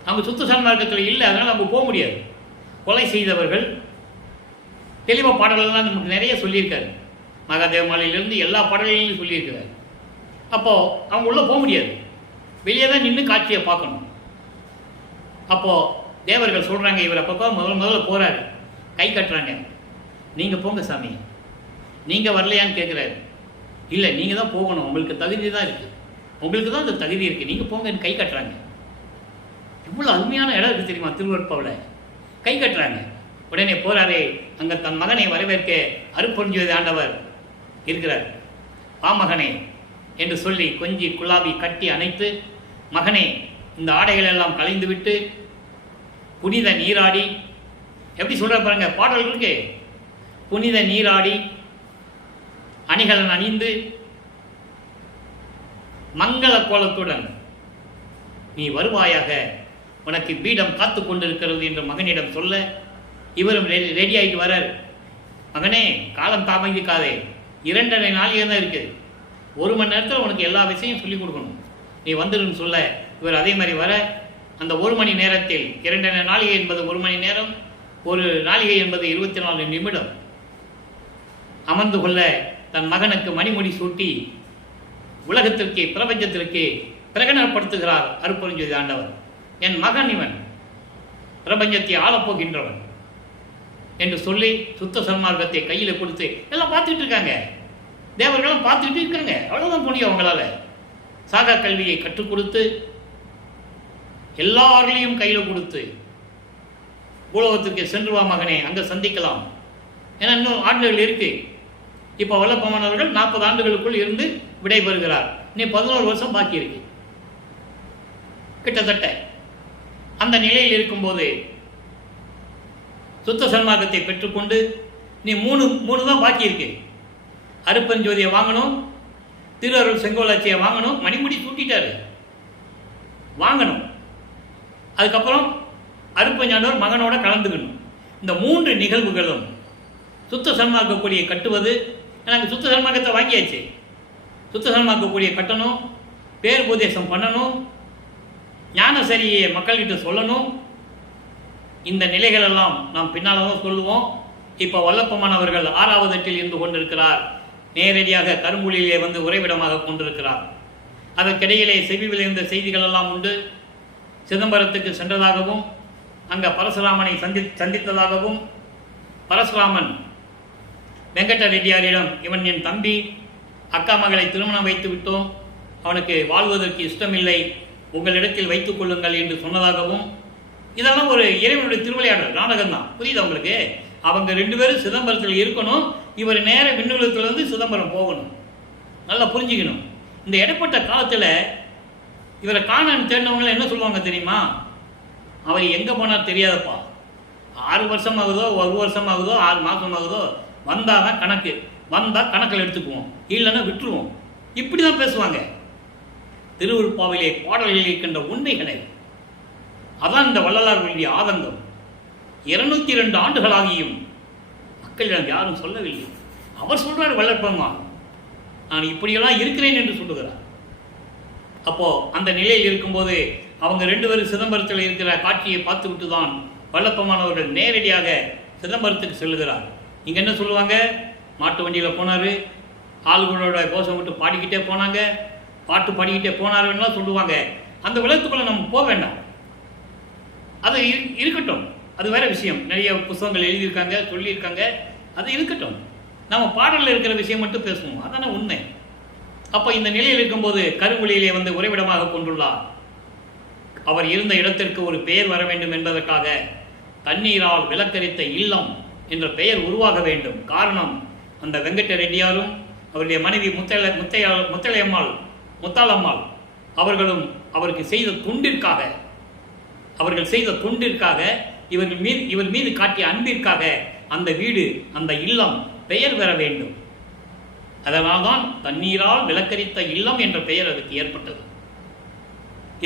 அவங்க சுத்த சன்மார்க்கத்தில் இல்லை, அதனால் அவங்க போக முடியாது. கொலை செய்தவர்கள் தெளிவாக பாடல்கள்லாம் நமக்கு நிறைய சொல்லியிருக்காரு. மகாதேவ மாலையிலிருந்து எல்லா பாடல்களையும் சொல்லியிருக்கிறார். அப்போது அவங்க உள்ளே போக முடியாது, வெளியே தான் நின்று காட்சியை பார்க்கணும். அப்போது தேவர்கள் சொல்கிறாங்க, இவர் அப்பப்போ முதல்ல போகிறாரு, கை கட்டுறாங்க. நீங்கள் போங்க சாமி, நீங்கள் வரலையான்னு கேட்குறாரு. இல்லை, நீங்கள் தான் போகணும், உங்களுக்கு தகுதி தான் இருக்குது, உங்களுக்கு தான் அந்த தகுதி இருக்குது, நீங்கள் போங்கன்னு கை கட்டுறாங்க. இவ்வளோ அருமையான இடம் இருக்குது தெரியுமா திருவருட்பாவில்? கை கட்டுறாங்க. உடனே போகிறாரே, அங்கே தன் மகனை வரவேற்க அருட்பெருஞ்ஜோதி ஆண்டவர் இருக்கிறார். மகனே என்று சொல்லி கொஞ்சி குலாவி கட்டி அணைத்து, மகனே இந்த ஆடைகள் எல்லாம் கலைந்து விட்டு புனித நீராடி, எப்படி சொல்கிற பாருங்க, பாடல் இருக்கு. புனித நீராடி அணிகலன் அணிந்து மங்கள கோலத்துடன் நீ வருவாயாக, உனக்கு பீடம் காத்து கொண்டிருக்கிறது என்று மகனிடம் சொல்ல, இவரும் ரெடி ஆகிட்டு வரார். மகனே, காலம் தாமதிக்காதே, 2.5 நாளிகை தான் இருக்குது, 1 மணி நேரத்தில் உனக்கு எல்லா விஷயம் சொல்லிக் கொடுக்கணும், நீ வந்துடுன்னு சொல்ல, இவர் அதே மாதிரி வர, அந்த 1 மணி நேரத்தில் 2.5 நாளிகை என்பது 1 மணி நேரம், ஒரு நாளிகை என்பது 24 நிமிடம் அமர்ந்து கொள்ள தன் மகனுக்கு மணிமுடி சூட்டி உலகத்திற்கு பிரபஞ்சத்திற்கு பிரகடனப்படுத்துகிறார் அருட்பெருஞ்ஜோதி ஆண்டவர். என் மகன் இவன், பிரபஞ்சத்தை ஆளப்போகின்றவன் என்று சொல்லி சுத்த சன்மார்க்கத்தை கையில் கொடுத்து எல்லாம் பார்த்துட்டு இருக்காங்க. தேவர்களும் பார்த்துக்கிட்டு இருக்காங்க. அவ்வளோதான் முடியும் அவங்களால. சாகா கல்வியை கற்றுக் கொடுத்து எல்லாரையும் கையில் கொடுத்து உலகத்திற்கு சென்று வா மகனே, அங்கே சந்திக்கலாம். ஏன்னா இன்னும் ஆண்டுகள் இருக்கு. இப்போ வல்லப்பெருமானவர்கள் 40 ஆண்டுகளுக்குள் இருந்து விடைபெறுகிறார். இன்னும் 11 வருஷம் பாக்கி இருக்கு கிட்டத்தட்ட. அந்த நிலையில் இருக்கும்போது சுத்த சன்மார்க்கத்தை பெற்றுக்கொண்டு நீ மூணு தான் பாக்கி இருக்கு. அருட்பெருஞ்ஜோதியை வாங்கணும், திரு அருள் செங்கோலாட்சியை வாங்கணும். மணிமுடி சூட்டிட்டாரு. வாங்கணும். அதுக்கப்புறம் அருப்பஞ்சாண்டவர் மகனோட கலந்துக்கணும். இந்த 3 நிகழ்வுகளும் சுத்த சன்மார்க்க கொடியை கட்டுவது. எனக்கு சுத்த சன்மார்க்கத்தை வாங்கியாச்சு, சுத்த சன்மார்க்க கொடியை கட்டணும், பேர் உபதேசம் பண்ணணும், ஞான சரியை மக்கள்கிட்ட சொல்லணும். இந்த நிலைகளெல்லாம் நாம் பின்னால் தான் சொல்லுவோம். இப்போ வல்லப்பமான் அவர்கள் 6வது எட்டில் இருந்து கொண்டிருக்கிறார். நேரடியாக கரும்புலியிலே வந்து உறைவிடமாக கொண்டிருக்கிறார். அதற்கிடையிலே செவி விளைந்த செய்திகள் எல்லாம் உண்டு. சிதம்பரத்துக்கு சென்றதாகவும் அங்கே பரசுராமனை சந்தித்ததாகவும், பரசுராமன் வெங்கட ரெட்டியாரிடம் இவன் என் தம்பி, அக்கா மகளை திருமணம் வைத்து விட்டோம், அவனுக்கு வாழ்வதற்கு இஷ்டமில்லை, உங்களிடத்தில் வைத்துக் கொள்ளுங்கள் என்று சொன்னதாகவும், இதெல்லாம் ஒரு இறைவனுடைய திருவிளையாடல் நாடகம் தான். புரியுது அவங்களுக்கு? அவங்க 2 பேரும் சிதம்பரத்தில் இருக்கணும், இவர் நேர விண்ணுலகத்திலிருந்து சிதம்பரம் போகணும். நல்லா புரிஞ்சுக்கணும். இந்த இடைப்பட்ட காலத்தில் இவரை காண தேடினவங்களை என்ன சொல்லுவாங்க தெரியுமா? அவர் எங்கே போனார் தெரியாதப்பா, 6 வருஷம் ஆகுதோ 1 வருஷம் ஆகுதோ 6 மாதம் ஆகுதோ, வந்தால் தான் கணக்கு, வந்தால் கணக்கில் எடுத்துக்குவோம், இல்லைன்னா விட்டுருவோம். இப்படி தான் பேசுவாங்க. திருவிருப்பாவிலே பாடல்களில் இருக்கின்ற உண்மைகளை, அதான் இந்த வள்ளலார்களுடைய ஆதங்கம். 202 ஆண்டுகளாகியும் மக்களிடம் யாரும் சொல்லவில்லை. அவர் சொல்றார், வல்லற்பெருமான் நான் இப்படியெல்லாம் இருக்கிறேன் என்று சொல்லுகிறார். அப்போ அந்த நிலையில் இருக்கும்போது அவங்க 2 பேரும் சிதம்பரத்தில் இருக்கிற காட்சியை பார்த்து விட்டு தான் வல்லப்பெருமானவர்கள் நேரடியாக சிதம்பரத்துக்கு செல்லுகிறார். இங்கே என்ன சொல்லுவாங்க? மாட்டு வண்டியில் போனார், ஆள்களோட கோஷம் விட்டு பாடிக்கிட்டே போனாங்க, பாட்டு பாடிக்கிட்டே போனாருன்னெலாம் சொல்லுவாங்க. அந்த விளக்கத்துக்குள்ளே நம்ம போக வேண்டாம், அது இருக்கட்டும், அது வேற விஷயம். நிறைய புத்தகங்கள் எழுதியிருக்காங்க, சொல்லியிருக்காங்க, அது இருக்கட்டும். நம்ம பாடலில் இருக்கிற விஷயம் மட்டும் பேசுவோம், அதான உண்மை. அப்போ இந்த நிலையில் இருக்கும்போது கருங்குழியிலே வந்து உறைவிடமாக கொண்டுள்ளார். அவர் இருந்த இடத்திற்கு ஒரு பெயர் வர வேண்டும் என்பதற்காக தண்ணீரால் விளக்கரித்த இல்லம் என்ற பெயர் உருவாக வேண்டும். காரணம், அந்த வெங்கட ரெட்டியாரும் அவருடைய மனைவி முத்தாளம்மாள் அவர்களும் அவருக்கு செய்த தொண்டிற்காக, அவர்கள் செய்த தொண்டிற்காக, இவர் மீது காட்டிய அன்பிற்காக அந்த வீடு, அந்த இல்லம் பெயர் பெற வேண்டும். அதனால்தான் தண்ணீரால் விளக்கரித்த இல்லம் என்ற பெயர் அதுக்கு ஏற்பட்டது.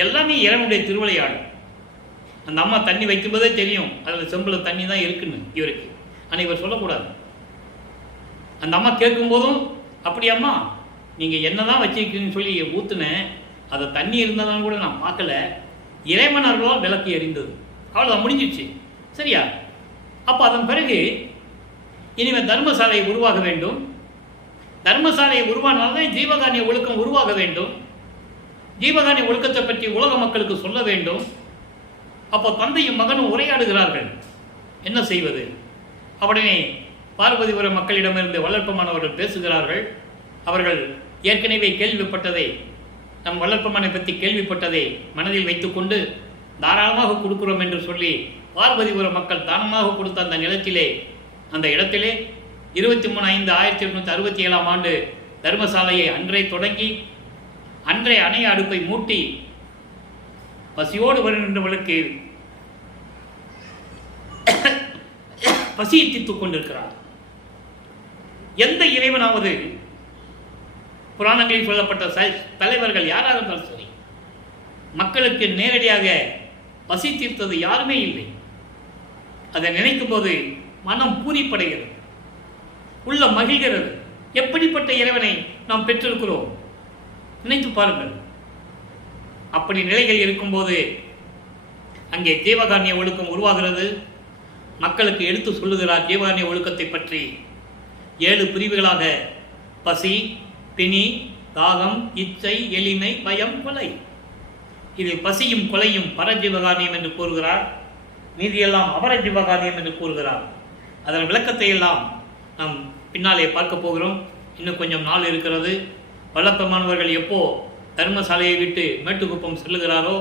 எல்லாமே இறைவனுடைய திருவிளையாடல். அந்த அம்மா தண்ணி வைக்கும்போதே தெரியும் அதில் செம்பில் தண்ணி தான் இருக்குன்னு இவருக்கு. ஆனால் இவர் சொல்லக்கூடாது. அந்த அம்மா கேட்கும்போதும், அப்படி அம்மா நீங்கள் என்ன தான் வச்சிருக்கீங்கன்னு சொல்லி ஊற்றுனேன், அதை தண்ணி இருந்ததான்னு கூட நான் பார்க்கல, இறைவனர்களால் விளக்கு எறிந்தது, அவ்வளோதான், முடிஞ்சிச்சு. சரியா? அப்போ அதன் பிறகு இனிமேல் தர்மசாலை உருவாக வேண்டும். தர்மசாலை உருவானால்தான் ஜீவகாருண்ய ஒழுக்கம் உருவாக வேண்டும். ஜீவகாருண்ய ஒழுக்கத்தை பற்றி உலக மக்களுக்கு சொல்ல வேண்டும். அப்போ தந்தையும் மகனும் உரையாடுகிறார்கள், என்ன செய்வது? உடனே பார்வதிபுர மக்களிடமிருந்து வல்லற்பெருமானவர்கள் பேசுகிறார்கள். அவர்கள் ஏற்கனவே கேள்விப்பட்டதை, நம் வல்லற்பெருமானை பற்றி கேள்விப்பட்டதை மனதில் வைத்துக்கொண்டு தாராளமாக கொடுக்கிறோம் என்று சொல்லி பார்வதிபுர மக்கள் தானமாக கொடுத்த அந்த நிலத்திலே, அந்த இடத்திலே 23/5/1867 தர்மசாலையை அன்றே தொடங்கி அன்றே அணைய அடுப்பை மூட்டி பசியோடு வருகின்றவர்களுக்கு பசியை தீர்த்துக் கொண்டிருக்கிறார். எந்த இறைவனாவது, புராணங்களில் சொல்லப்பட்ட தலைவர்கள் யாராக இருந்தாலும் சரி, மக்களுக்கு நேரடியாக பசி தீர்த்தது யாருமே இல்லை. அதை நினைக்கும் போது மனம் பூரிப்படைகிறது, உள்ள மகிழ்கிறது. எப்படிப்பட்ட இறைவனை நாம் பெற்றிருக்கிறோம் நினைத்து பாருங்கள். அப்படி நிலைகள் இருக்கும்போது அங்கே ஜீவகாருண்ய ஒழுக்கம் உருவாகிறது. மக்களுக்கு எடுத்து சொல்லுகிறார் ஜீவகாருண்ய ஒழுக்கத்தை பற்றி. 7 பிரிவுகளாக: பசி, பிணி, தாகம், இச்சை, எளிமை, பயம், கொலை. இதில் பசியும் கொலையும் பரஜீவகாருண்யம் என்று கூறுகிறார், மீதியெல்லாம் அபரஜீவகாருண்யம் என்று கூறுகிறார். அதன் விளக்கத்தை எல்லாம் நாம் பின்னாலே பார்க்க போகிறோம். இன்னும் கொஞ்சம் நாள் இருக்கிறது. வல்லப்பெருமானவர்கள் எப்போ தர்மசாலையை விட்டு மேட்டுக்குப்பம் செல்லுகிறாரோ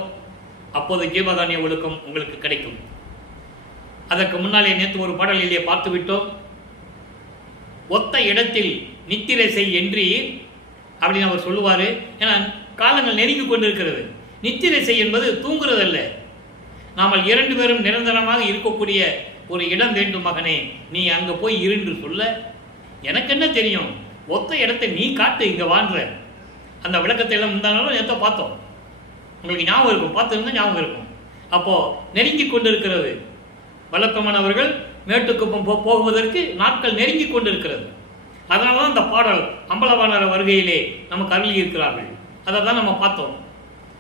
அப்போது ஜீவகாருண்ய ஒழுக்கம் உங்களுக்கு கிடைக்கும். அதற்கு முன்னாலே நேற்று ஒரு பாடலிலே பார்த்து விட்டோம். ஒத்த இடத்தில் நித்திரை செய் என்றீர் அப்படின்னு அவர் சொல்லுவார். ஏன்னா காலங்கள் நெருங்கி கொண்டிருக்கிறது. நித்திரை செய் என்பது தூங்குறதல்ல. நாமல் 2 பேரும் நிரந்தரமாக இருக்கக்கூடிய ஒரு இடம் வேண்டும் மகனே, நீ அங்கே போய் இருந்து சொல்ல எனக்கு என்ன தெரியும், ஒத்த இடத்தை நீ காட்டு, இங்கே வாழ்ற. அந்த விளக்கத்தை எல்லாம் முந்தானாலும் நேற்று பார்த்தோம். உங்களுக்கு ஞாபகம் இருக்கும், பார்த்துருந்தா ஞாபகம் இருக்கும். அப்போது நெருங்கி கொண்டு இருக்கிறது. வல்லப்பெருமான் அவர்கள் மேட்டுக்குப்பம் போகுவதற்கு நாட்கள் நெருங்கி கொண்டு இருக்கிறது. அதனால தான் இந்த பாடல் அம்பலவாணர் வருகையிலே நமக்கு அருளி இருக்கிறார்கள். அதை தான் நம்ம பார்த்தோம்.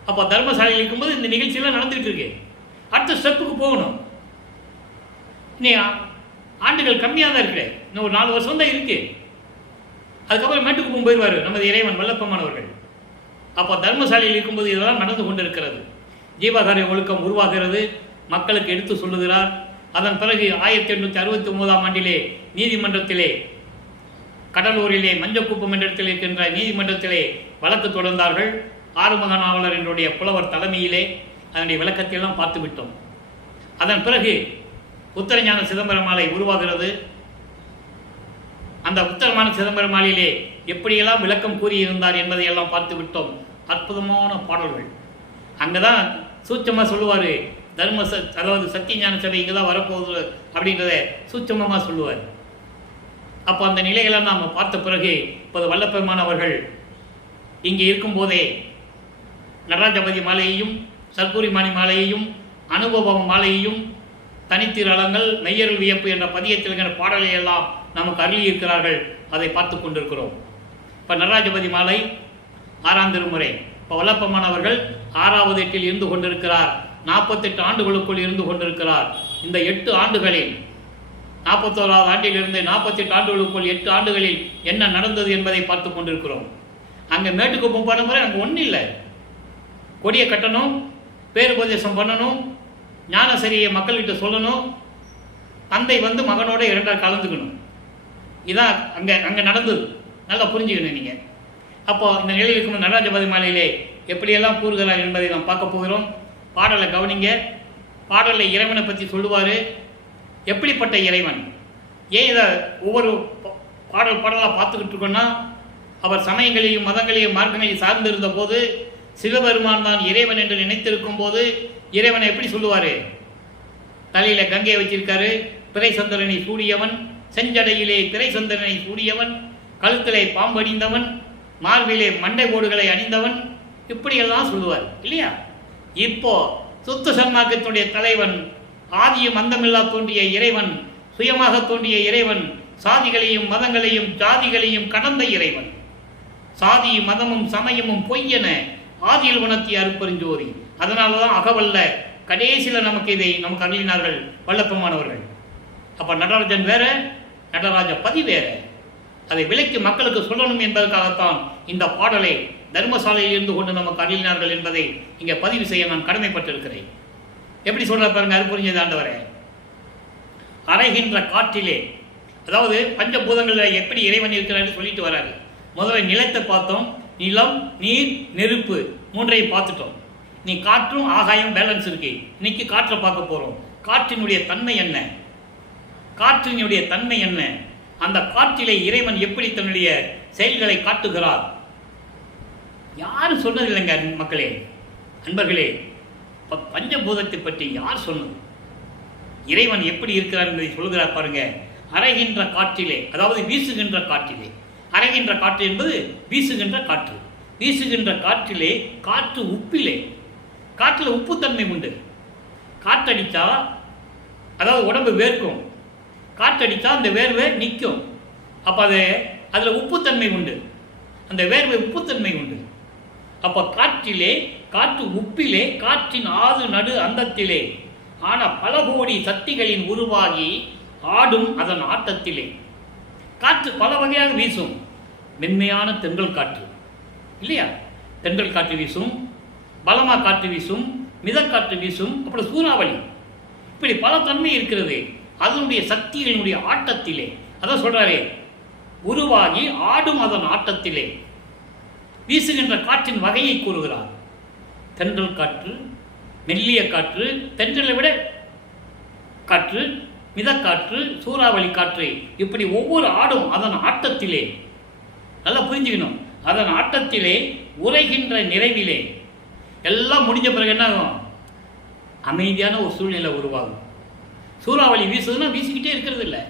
அப்போ தர்மசாலையில் இருக்கும்போது இந்த நிகழ்ச்சியெல்லாம் நடந்துகிட்டு இருக்கு. அடுத்த ஸ்டெப்புக்கு போகணும். இனி ஆண்டுகள் கம்மியாக தான் இருக்கிறேன், இன்னும் ஒரு 4 வருஷம் தான் இருக்கு. அதுக்கப்புறம் மேட்டுக்குப்பம் போயிடுவார் நமது இறைவன் வல்லப்பெருமான் அவர்கள். அப்போ தர்மசாலையில் இருக்கும்போது இதெல்லாம் நடந்து கொண்டு இருக்கிறது. ஜீவகாரிய ஒழுக்கம் உருவாகிறது, மக்களுக்கு எடுத்து சொல்லுகிறார். அதன் பிறகு 1869ஆம் ஆண்டிலே நீதிமன்றத்திலே, கடலூரிலே மஞ்சக்குப்பம் என்ற இடத்தில் இருக்கின்ற நீதிமன்றத்திலே வழக்கு தொடர்ந்தார்கள். ஆறுமுக நாவலர் என்னுடைய புலவர் தலைமையிலே அதனுடைய விளக்கத்தை எல்லாம் பார்த்து விட்டோம். அதன் பிறகு உத்தரஞான சிதம்பர மாலை உருவாகிறது. அந்த உத்தரமான சிதம்பர மாலையிலே எப்படியெல்லாம் விளக்கம் கூறியிருந்தார் என்பதை எல்லாம் பார்த்து விட்டோம். அற்புதமான பாடல்கள். அங்கே தான் சூட்சமாக சொல்லுவார், அதாவது சத்தியஞான சபை இங்கே தான் வரப்போகுது அப்படின்றத சூட்சமமாக சொல்லுவார். அப்போ அந்த நிலைகளை நாம் பார்த்த பிறகு இப்போது வல்லப்பெருமான் அவர்கள் இங்கே இருக்கும்போதே நடராஜபதி மாலையையும் சர்க்குரிமானி மாலையையும் அனுபவ மாலையையும் தனித்திரளங்கள் மெய்யருள் வியப்பு என்ற பதியத்தில் இருக்கிற பாடலை எல்லாம் நமக்கு அருளியிருக்கிறார்கள். அதை பார்த்து கொண்டிருக்கிறோம். இப்போ நடராஜபதி மாலை 6ஆம் திருமுறை. இப்போ வல்லப்பெருமான் அவர்கள் 6வது எட்டில் இருந்து கொண்டிருக்கிறார். 48 ஆண்டுகளுக்குள் இருந்து கொண்டிருக்கிறார். இந்த 8 ஆண்டுகளில் 41வது ஆண்டிலிருந்து 48 ஆண்டுகளுக்குள் 8 ஆண்டுகளில் என்ன நடந்தது என்பதை பார்த்து கொண்டிருக்கிறோம். அங்கே மேட்டுக்குப்பம் போன முறை அங்கே ஒன்றும் இல்லை. கொடியை கட்டணும், பேருபதேசம் பண்ணணும், ஞானசரியை மக்கள்கிட்ட சொல்லணும், தந்தை வந்து மகனோட 2 கலந்துக்கணும். இதான் அங்கே நடந்தது. நல்லா புரிஞ்சுக்கணும் நீங்கள். அப்போ இந்த நிலையில் இருக்கும் நடராஜபதி மாலையிலே எப்படியெல்லாம் கூறுகிறார் என்பதை நாம் பார்க்க போகிறோம். பாடலை கவனிங்க. பாடலை இறைவனை பற்றி சொல்லுவார். எப்படிப்பட்ட இறைவன், ஏன் இதை ஒவ்வொரு பாடலாக பார்த்துக்கிட்டு இருக்கோன்னா, அவர் சமயங்களையும் மதங்களையும் மார்க்கங்களையும் சார்ந்து இருந்த போது சிவபெருமான் தான் இறைவன் என்று நினைத்திருக்கும் போது இறைவனை எப்படி சொல்லுவார்? தலையில கங்கையை வச்சிருக்காரு, பிறை சந்திரனை சூடியவன், செஞ்சடையிலே பிறை சந்திரனை சூடியவன், கழுத்திலே பாம்பணிந்தவன், மார்பிலே மண்டை கோடுகளை அணிந்தவன், இப்படியெல்லாம் சொல்லுவார் இல்லையா? இப்போ சுத்த சன்மார்க்கத்தினுடைய தலைவன், ஆதியும் அந்தமில்லா தோன்றிய இறைவன், சுயமாக தோன்றிய இறைவன், சாதிகளையும் மதங்களையும் ஜாதிகளையும் கடந்த இறைவன், சாதியும் மதமும் சமயமும் பொய்யென ஆதியில் உணர்த்திய அருப்பெருஞ்சோதி. அதனால தான் அகவல்ல கடைசியில் நமக்கு இதை நமக்கு அருளினார்கள் வல்லப்பெருமானவர்கள். அப்போ நடராஜன் வேற, நடராஜ பதி வேற. அதை விலைக்கு மக்களுக்கு சொல்லணும் என்பதற்காகத்தான் இந்த பாடலை தர்மசாலையில் இருந்து கொண்டு நமக்கு அருளினார்கள் என்பதை இங்கே பதிவு செய்ய நான் கடமைப்பட்டிருக்கிறேன். எப்படி சொல்ற பாருங்க, அது புரிஞ்சது ஆண்டவரே. அறைகின்ற காற்றிலே, அதாவது பஞ்சபூதங்களில் எப்படி இறைவன் இருக்கிறான்னு சொல்லிட்டு வராரு. முதல்ல நிலத்தை பார்த்தோம், நிலம் நீர் நெருப்பு 3ஐயும் பார்த்துட்டோம். நீ காற்றும் ஆகாயம் பேலன்ஸ் இருக்கு. இன்னைக்கு காற்றை பார்க்க போறோம். காற்றினுடைய தன்மை என்ன, காற்றினுடைய தன்மை என்ன, அந்த காற்றிலே இறைவன் எப்படி தன்னுடைய செயல்களை காட்டுகிறார். யாரும் சொன்னது இல்லைங்க மக்களே, அன்பர்களே. பஞ்சபூதத்தை பற்றி யார் சொன்னது? இறைவன் எப்படி இருக்கிறார் என்பதை சொல்கிறார் பாருங்க. அறைகின்ற காற்றிலே, அதாவது வீசுகின்ற காற்றிலே. அறைகின்ற காற்று என்பது வீசுகின்ற காற்று. வீசுகின்ற காற்றிலே, காற்று உப்பிலே, காற்றில் உப்புத்தன்மை உண்டு. காற்றடித்தா, அதாவது உடம்பு வேர்க்கும், காற்றடித்தா அந்த வேர்வை நிற்கும். அப்போ அதில் உப்புத்தன்மை உண்டு, அந்த வேர்வை உப்புத்தன்மை உண்டு. அப்போ காற்றிலே, காற்று உப்பிலே, காற்றின் ஆறு நடு அந்தத்திலே ஆன பல கோடி சக்திகளின் உருவாகி ஆடும் அதன் ஆட்டத்திலே. காற்று பல வகையாக வீசும். மென்மையான தென்றல் காற்று இல்லையா? தென்றல் காற்று வீசும், பலமா காற்று வீசும், மிதக்காற்று வீசும், அப்புறம் சூறாவளி. இப்படி பல தன்மை இருக்கிறது. அதனுடைய சக்திகளினுடைய ஆட்டத்திலே, அதான் சொல்றாரே, உருவாகி ஆடும் அதன் ஆட்டத்திலே. வீசுகின்ற காற்றின் வகையை கூறுகிறார். தென்றல் காற்று, மெல்லிய காற்று, தென்றலை விட காற்று, மிதக்காற்று, சூறாவளி காற்று, இப்படி ஒவ்வொரு ஆடும் அதன் ஆட்டத்திலே. நல்லா புரிஞ்சுக்கணும். அதன் ஆட்டத்திலே, உரைகின்ற நிறைவிலே. எல்லாம் முடிஞ்ச பிறகு என்ன ஆகும்? அமைதியான ஒரு சூழ்நிலை உருவாகும். சூறாவளி வீசுதுன்னா வீசிக்கிட்டே இருக்கிறது இல்லை,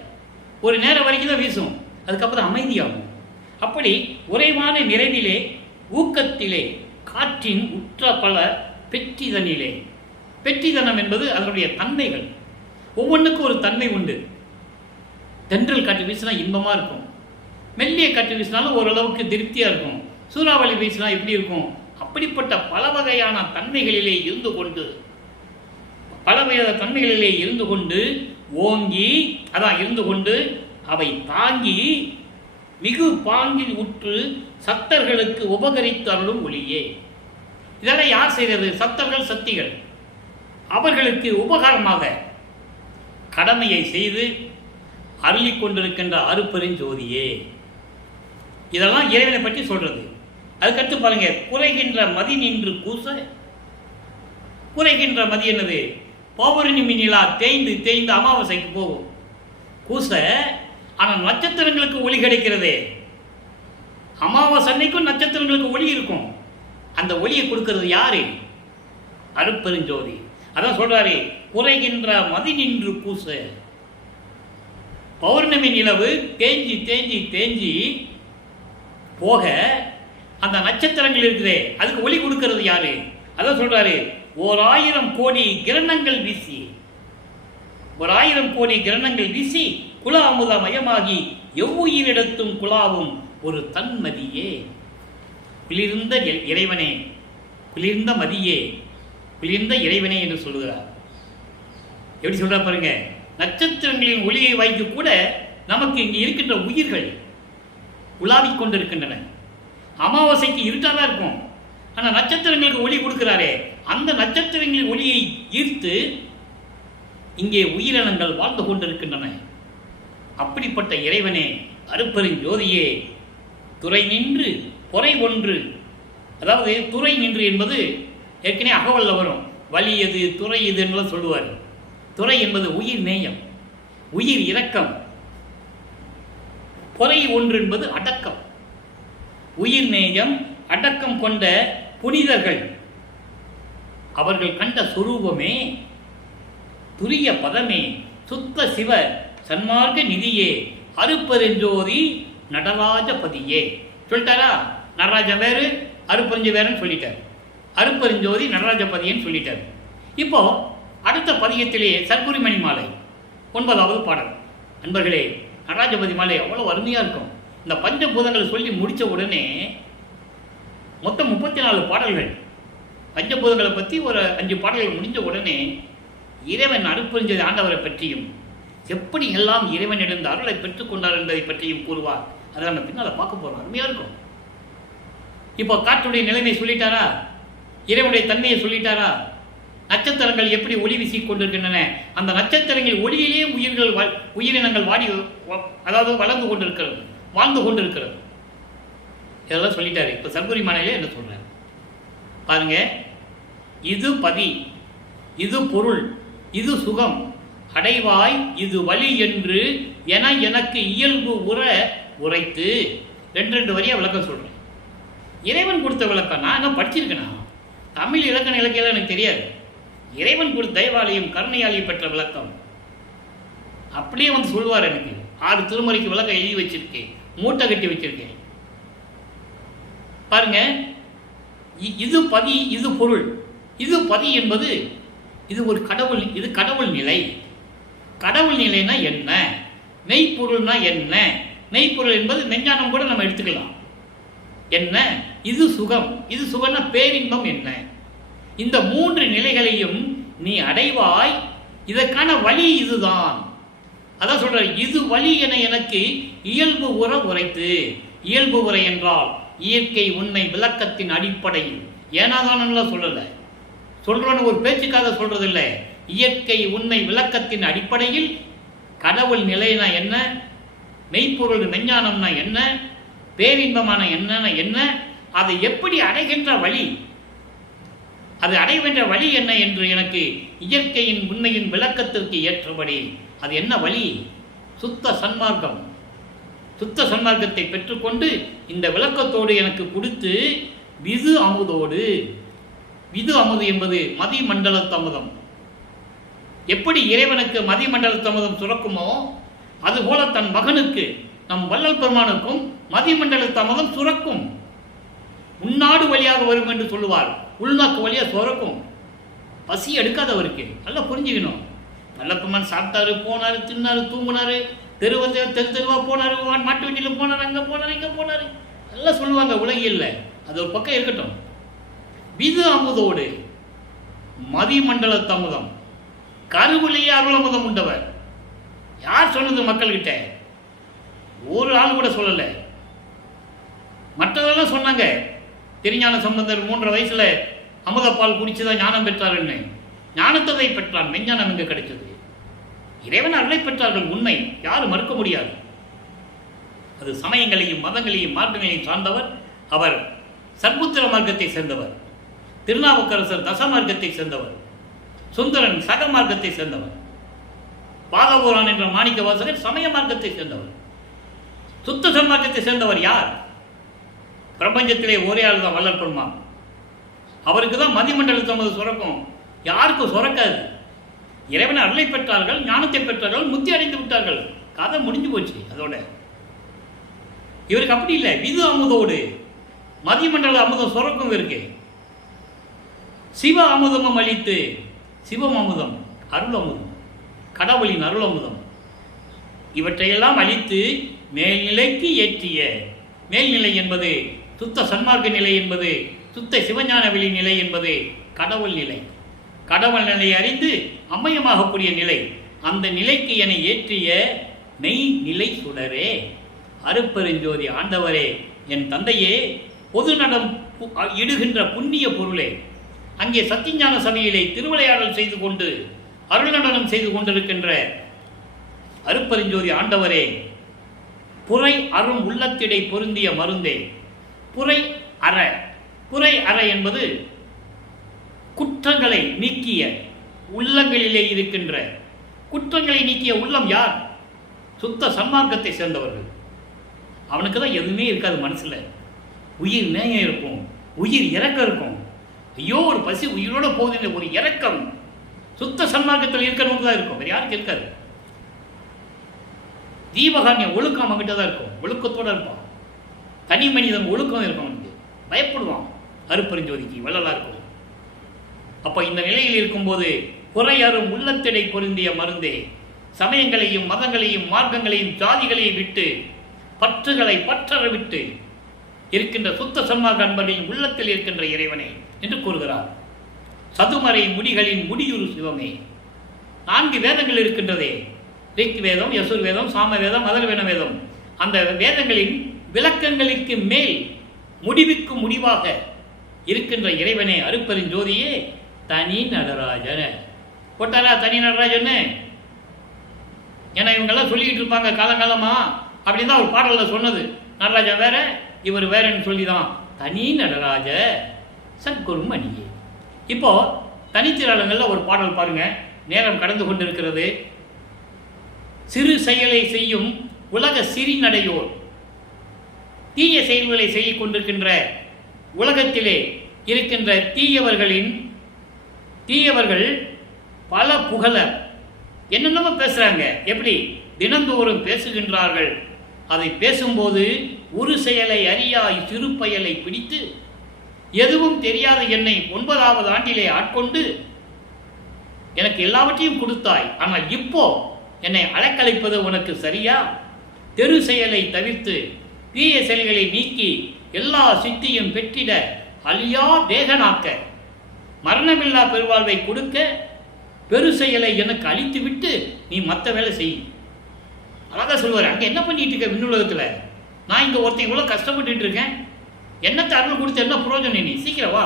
ஒரு நேரம் வரைக்கும் தான் வீசும், அதுக்கப்புறம் அமைதியாகும். அப்படி உறைவான நிறைவிலே, ஊக்கத்திலே, காற்றின் உற்ற பல பெற்றிதனிலே. பெற்றிதனம் என்பது அதனுடைய தன்மைகள். ஒவ்வொன்றுக்கும் ஒரு தன்மை உண்டு. தென்றல் காற்று வீசினா இன்பமாக இருக்கும், மெல்லிய காற்று வீசினாலும் ஓரளவுக்கு திருப்தியாக இருக்கும், சூறாவளி வீசினா எப்படி இருக்கும். அப்படிப்பட்ட பல வகையான தன்மைகளிலே இருந்து கொண்டு ஓங்கி இருந்து கொண்டு அவை தாங்கி மிகு பாங்கில் உற்று சத்தர்களுக்கு உபகரித்து அருளும் ஒளியே. இதெல்லாம் யார் செய்கிறது? சத்தர்கள், சக்திகள். அவர்களுக்கு உபகாரமாக கடமையை செய்து அருளிக் கொண்டிருக்கின்ற அருப்பெருஞ்சோதியே. இதெல்லாம் இறைவனை பற்றி சொல்றது. அதுக்கடுத்து பாருங்க, குறைகின்ற மதி நின்று கூச. குறைகின்ற மதி என்னது? பௌர்ணமி நிலா தேய்ந்து தேய்ந்து அமாவாசைக்கு போகும் கூச. ஆனால் நட்சத்திரங்களுக்கு ஒளி கிடைக்கிறதே. அமாவாசை அன்னைக்கும் நட்சத்திரங்களுக்கு ஒளி இருக்கும். அந்த ஒளியை கொடுக்கிறது யாரு? அருட்பெருஞ்சோதி. அதான் சொல்றாரு, குறைகின்ற மதி நின்று கூச. பௌர்ணமி நிலவு தேஞ்சி தேஞ்சி தேஞ்சி போக அந்த நட்சத்திரங்கள் இருக்குதே, அதுக்கு ஒளி கொடுக்கிறது யாரு? அதான் சொல்றாரு, 1000 கோடி கிரணங்கள் வீசி, 1000 கோடி கிரணங்கள் வீசி குல அமுதமயமாகி எவ்வுயிரிடத்தும் குலாவும் ஒரு தன்மதியே. குளிர்ந்த இறைவனே, குளிர்ந்த மதியே, குளிர்ந்த இறைவனே என்று சொல்லுகிறார். எப்படி சொல்ற பாருங்க. நட்சத்திரங்களின் ஒளியை வைத்து கூட நமக்கு இங்கே இருக்கின்ற உயிர்கள் உலாவிக் கொண்டிருக்கின்றன. அமாவாசைக்கு இருட்டாதான் இருக்கும், ஆனால் நட்சத்திரங்களுக்கு ஒளி கொடுக்கிறாரே, அந்த நட்சத்திரங்களின் ஒளியை ஈர்த்து இங்கே உயிரினங்கள் வாழ்ந்து கொண்டிருக்கின்றன. அப்படிப்பட்ட இறைவனே, அருட்பெருஞ்சோதியே, துறை நின்று பொறை ஒன்று. அதாவது துறை நின்று என்பது ஏற்கனவே அகவல்ல வரும். வலி எது, துறை எது என்பதை சொல்லுவார். துறை என்பது உயிர் நேயம், உயிர் இரக்கம். பொறை ஒன்று என்பது அடக்கம். உயிர் நேயம், அடக்கம் கொண்ட புனிதர்கள் அவர்கள் கண்ட சொரூபமே, துரிய பதமே, சுத்த சிவ சன்மார்க்க நிதியே, அருட்பெருஞ்சோதி நடராஜபதியே. சொல்லிட்டாரா? நடராஜன் வேறு, அருட்பெருஞ்சோதி வேறுன்னு சொல்லிட்டார். அருட்பெருஞ்சோதி நடராஜபதியன்னு சொல்லிட்டார். இப்போ அடுத்த பதியத்திலே சர்க்குரி மணி மாலை 9வது பாடல். நண்பர்களே, நடராஜபதி மாலை அவ்வளோ அருமையாக இருக்கும். இந்த பஞ்சபூதங்களை சொல்லி முடித்த உடனே மொத்தம் 34 பாடல்கள். பஞ்சபூதங்களை பற்றி ஒரு 5 பாடல்கள் முடிஞ்ச உடனே இறைவன் அருட்பெருஞ்சோதி ஆண்டவரை பற்றியும் எப்படி எல்லாம் இறைவனிடம் அருளை பெற்றுக்கொண்டார் என்பதை பற்றியும் கூறுவார். அதை நம்ம பின்னால் பார்க்க போகிறோம். அருமையாக இருக்கும். இப்போ காற்றுடைய நிலைமை சொல்லிட்டாரா? இறைவனுடைய தன்மையை சொல்லிட்டாரா? நட்சத்திரங்கள் எப்படி ஒளி வீசி கொண்டிருக்கின்றன, அந்த நட்சத்திரங்கள் ஒளியிலே உயிரினங்கள் வளர்ந்து கொண்டிருக்கிறது, வாழ்ந்து கொண்டிருக்கிறது. இதெல்லாம் சொல்லிட்டாரு. இப்போ சர்க்குரி மாலையிலே என்ன சொல்றாரு பாருங்க. இது பதி, இது பொருள், இது சுகம் அடைவாய், இது வழி என்று எனக்கு இயல்பு உரைத்து 2 வரியா விளக்கம் சொல்றேன். இறைவன் கொடுத்த விளக்கம். நான் என்ன படிச்சிருக்கேனா? தமிழ் இலக்கண இலக்கியம் எனக்கு தெரியாது. இறைவன் கொடுத்த தயவாலயம் கருணையாளியை பெற்ற விளக்கம் அப்படியே வந்து சொல்லுவார். எனக்கு 6 திருமுறைக்கு விளக்கம் எழுதி வச்சிருக்கேன், மூட்டை கட்டி வச்சிருக்கேன். பாருங்க, இது பதி, இது பொருள். இது பதி என்பது இது ஒரு கடவுள், இது கடவுள் நிலை. கடவுள் நிலைனா என்ன? மெய்ப்பொருள்னா என்ன? மெய்ப்பொருள் என்பது மெஞ்ஞானம் கூட நம்ம எடுத்துக்கலாம். என்ன? இது சுகம். இது சுகம்னா பேரின்பம் என்ன? இந்த 3 நிலைகளையும் நீ அடைவாய். இதற்கான வழி இதுதான். அதான் சொல்ற, இது வழி என எனக்கு இயல்பு உரைத்து. இயல்பு உரை என்றால் இயற்கை உண்மை விளக்கத்தின் அடிப்படையில். ஏனாதானெல்லாம் சொல்லலை, சொல்றோன்னு ஒரு பேச்சுக்காக சொல்றதில்லை. இயற்கை உண்மை விளக்கத்தின் அடிப்படையில் கடவுள் நிலைனா என்ன, மெய்ப்பொருள் மெஞ்ஞானம்னா என்ன, பேரின்பமான என்னன்னா என்ன, அதை எப்படி அடைகின்ற வழி, அது அடைகின்ற வழி என்ன என்று எனக்கு இயற்கையின் உண்மையின் விளக்கத்திற்கு ஏற்றபடி அது என்ன வழி? சுத்த சன்மார்க்கம். சுத்த சன்மார்க்கத்தை பெற்றுக்கொண்டு இந்த விளக்கத்தோடு எனக்கு கொடுத்து விது அமுதோடு. விது அமுது என்பது மதிமண்டலத்து அமுதம். எப்படி இறைவனுக்கு மதிமண்டலத்து அமுதம் சுரக்குமோ அதுபோல தன் மகனுக்கு நம் வள்ளல் பெருமானுக்கும் மதிமண்டலத்து அமுதம் சுரக்கும். உன்னாடு வழியாக வரும் என்று சொல்லுவார். உள்நாக்கு வழியாக சுரக்கும். பசி எடுக்காதவருக்கு நல்லா புரிஞ்சுக்கணும். வல்லப்பமான் சாப்பிட்டாரு, போனார், தின்னாரு, தூங்கினாரு, தெரு தெருவாக போனார், மாட்டு வண்டியில் போனார், அங்கே போனார், இங்கே போனார், நல்லா சொல்லுவாங்க உலகில். அது ஒரு பக்கம் இருக்கட்டும். விது அமுதோடு மதிமண்டலத்து அமுதம், கருவிலேயே அருளமுதம் உண்டவர். யார் சொன்னது மக்கள்கிட்ட? ஒரு ஆள் கூட சொல்லலை. மற்றதெல்லாம் சொன்னாங்க. திருஞான சம்பந்தர் 3 வயசுல அமுதப்பால் குடிச்சுதான் ஞானம் பெற்றாருன்னு. ஞானத்தை பெற்றான், மெஞ்ஞானம் எங்க கிடைச்சது? இறைவன் அருளை பெற்றார்கள், உண்மை, யாரும் மறுக்க முடியாது. அது சமயங்களையும் மதங்களையும் மார்க்கங்களையும் சார்ந்தவர். அவர் சர்புத்திர மார்க்கத்தை சேர்ந்தவர். திருநாவுக்கரசர் தச மார்க்கத்தை சேர்ந்தவர். சுந்தரன் சக மார்க்கத்தை சேர்ந்தவர். பாதபுரான் என்ற மாணிக்க வாசகர் சமய மார்க்கத்தை சேர்ந்தவர். சுத்த சன்மார்க்கத்தை சேர்ந்தவர் யார்? பிரபஞ்சத்திலே ஒரே ஆள் தான், வள்ளல் பெருமான். அவருக்கு தான் மதிமண்டலத்தமது சுரக்கும், யாருக்கும் சுரக்காது. இறைவனை அருளை பெற்றார்கள், ஞானத்தை பெற்றார்கள், முத்தி அடைந்து விட்டார்கள், கதை முடிஞ்சு போச்சு அதோட. இவருக்கு அப்படி இல்லை. விது அமுதோடு மதிமண்டல அமுதம் சுரக்கும் இருக்கு. சிவ அமுதமும் அளித்து, சிவம் அமுதம், அருள் அமுதம், கடவுளின் அருள் அமுதம், இவற்றையெல்லாம் அளித்து மேல்நிலைக்கு ஏற்றிய, மேல்நிலை என்பது சுத்த சன்மார்க்க நிலை என்பது, சுத்த சிவஞான வெளி நிலை என்பது கடவுள் நிலை. கடவுள் நிலை அறிந்து அம்மயமாகக்கூடிய நிலை. அந்த நிலைக்கு என ஏற்றிய மெய் நிலை சுடரே, அருப்பெருஞ்சோதி ஆண்டவரே, என் தந்தையே, பொது நடம் இடுகின்ற புண்ணிய பொருளே, அங்கே சத்தியஞான சபையிலே திருவிளையாடல் செய்து கொண்டு அருள் நடனம் செய்து கொண்டிருக்கின்ற அருப்பெருஞ்சோதி ஆண்டவரே, புரை அரும் உள்ளத்திடை பொருந்திய மருந்தே. புரை அற, புரை அற என்பது குற்றங்களை நீக்கிய உள்ளங்களிலே இருக்கின்ற, குற்றங்களை நீக்கிய உள்ளம் யார்? சுத்த சன்மார்க்கத்தை சேர்ந்தவர்கள். அவனுக்கு தான் எதுவுமே இருக்காது மனசுல. உயிர் நேயம் இருக்கும், உயிர் இறக்கம் இருக்கும். ஐயோ ஒரு பசி உயிரோட போகுதுன்ற ஒரு இறக்கம் சுத்த சன்மார்க்கத்தில் இருக்கிறவங்க தான் இருக்கும், வேறு யாருக்கு இருக்காது. தீபகான்யம் ஒழுக்கம் அவங்ககிட்ட தான் இருக்கும், ஒழுக்கத்தோடு இருப்பான். தனி மனிதன் ஒழுக்கம் இருக்கும், அவனுக்கு பயப்படுவான். அருப்பெருஞ்சோதிக்கு வள்ளலா இருக்கும். அப்போ இந்த நிலையில் இருக்கும்போது புறையறும் உள்ளத்திடை பொருந்திய மருந்தே, சமயங்களையும் மதங்களையும் மார்க்கங்களையும் ஜாதிகளையும் விட்டு பற்றுகளை பற்றற விட்டு இருக்கின்ற சுத்த சன்மார்க்க அன்பர்களின் உள்ளத்தில் இருக்கின்ற இறைவனை என்று கூறுகிறார். சதுமறை முடிகளின் முடியுறு சிவமே. 4 வேதங்கள் இருக்கின்றதே, ரிக் வேதம், யசுர் வேதம், சாம வேதம், அதர்வேன வேதம். அந்த வேதங்களின் விளக்கங்களுக்கு மேல் முடிவுக்கு முடிவாக இருக்கின்ற இறைவனே, அருப்பெருஞ்சோதியே, தனி நடராஜன். போட்டாரா தனி நடராஜன்? ஏன்னா இவங்கெல்லாம் சொல்லிக்கிட்டு இருப்பாங்க காலங்காலமா. அப்படின்னு தான் ஒரு பாடலில் சொன்னது. நடராஜன் வேற, இவர் வேறன்னு சொல்லி தான் தனி நடராஜ சத்குரு மணியே. இப்போ தனித்திராளங்களில் ஒரு பாடல் பாருங்க. நேரம் கடந்து கொண்டிருக்கிறது. சிறு செயலை செய்யும் உலக சிறி நடையோர், தீய செயல்களை செய்ய கொண்டிருக்கின்ற உலகத்திலே இருக்கின்ற தீயவர்கள் பல புகழ என்னென்னமோ பேசுறாங்க. எப்படி? தினந்தோறும் பேசுகின்றார்கள். அதை பேசும்போது ஒரு செயலை அறியாய் சிறுபயலை பிடித்து எதுவும் தெரியாத என்னை 9வது ஆண்டிலே ஆட்கொண்டு எனக்கு எல்லாவற்றையும் கொடுத்தாய். ஆனால் இப்போ என்னை அலைக்கழிப்பது உனக்கு சரியா? தெரு செயலை தவிர்த்து தீய செயல்களை நீக்கி எல்லா சித்தியும் பெற்றிட அழியா தேகனாக்க மரணமில்லா பெருவாழ்வை கொடுக்க பெரு செயலை எனக்கு அழித்து விட்டு நீ மற்ற வேலை செய். அழகா சொல்லுவார். அங்கே என்ன பண்ணிட்டு இருக்க விண்ணுலகத்தில்? நான் இங்கே ஒருத்தன் இவ்வளோ கஷ்டப்பட்டு இருக்கேன், என்னத்தை அருள் கொடுத்து என்ன புரோஜனம்? நீ சீக்கிரம் வா,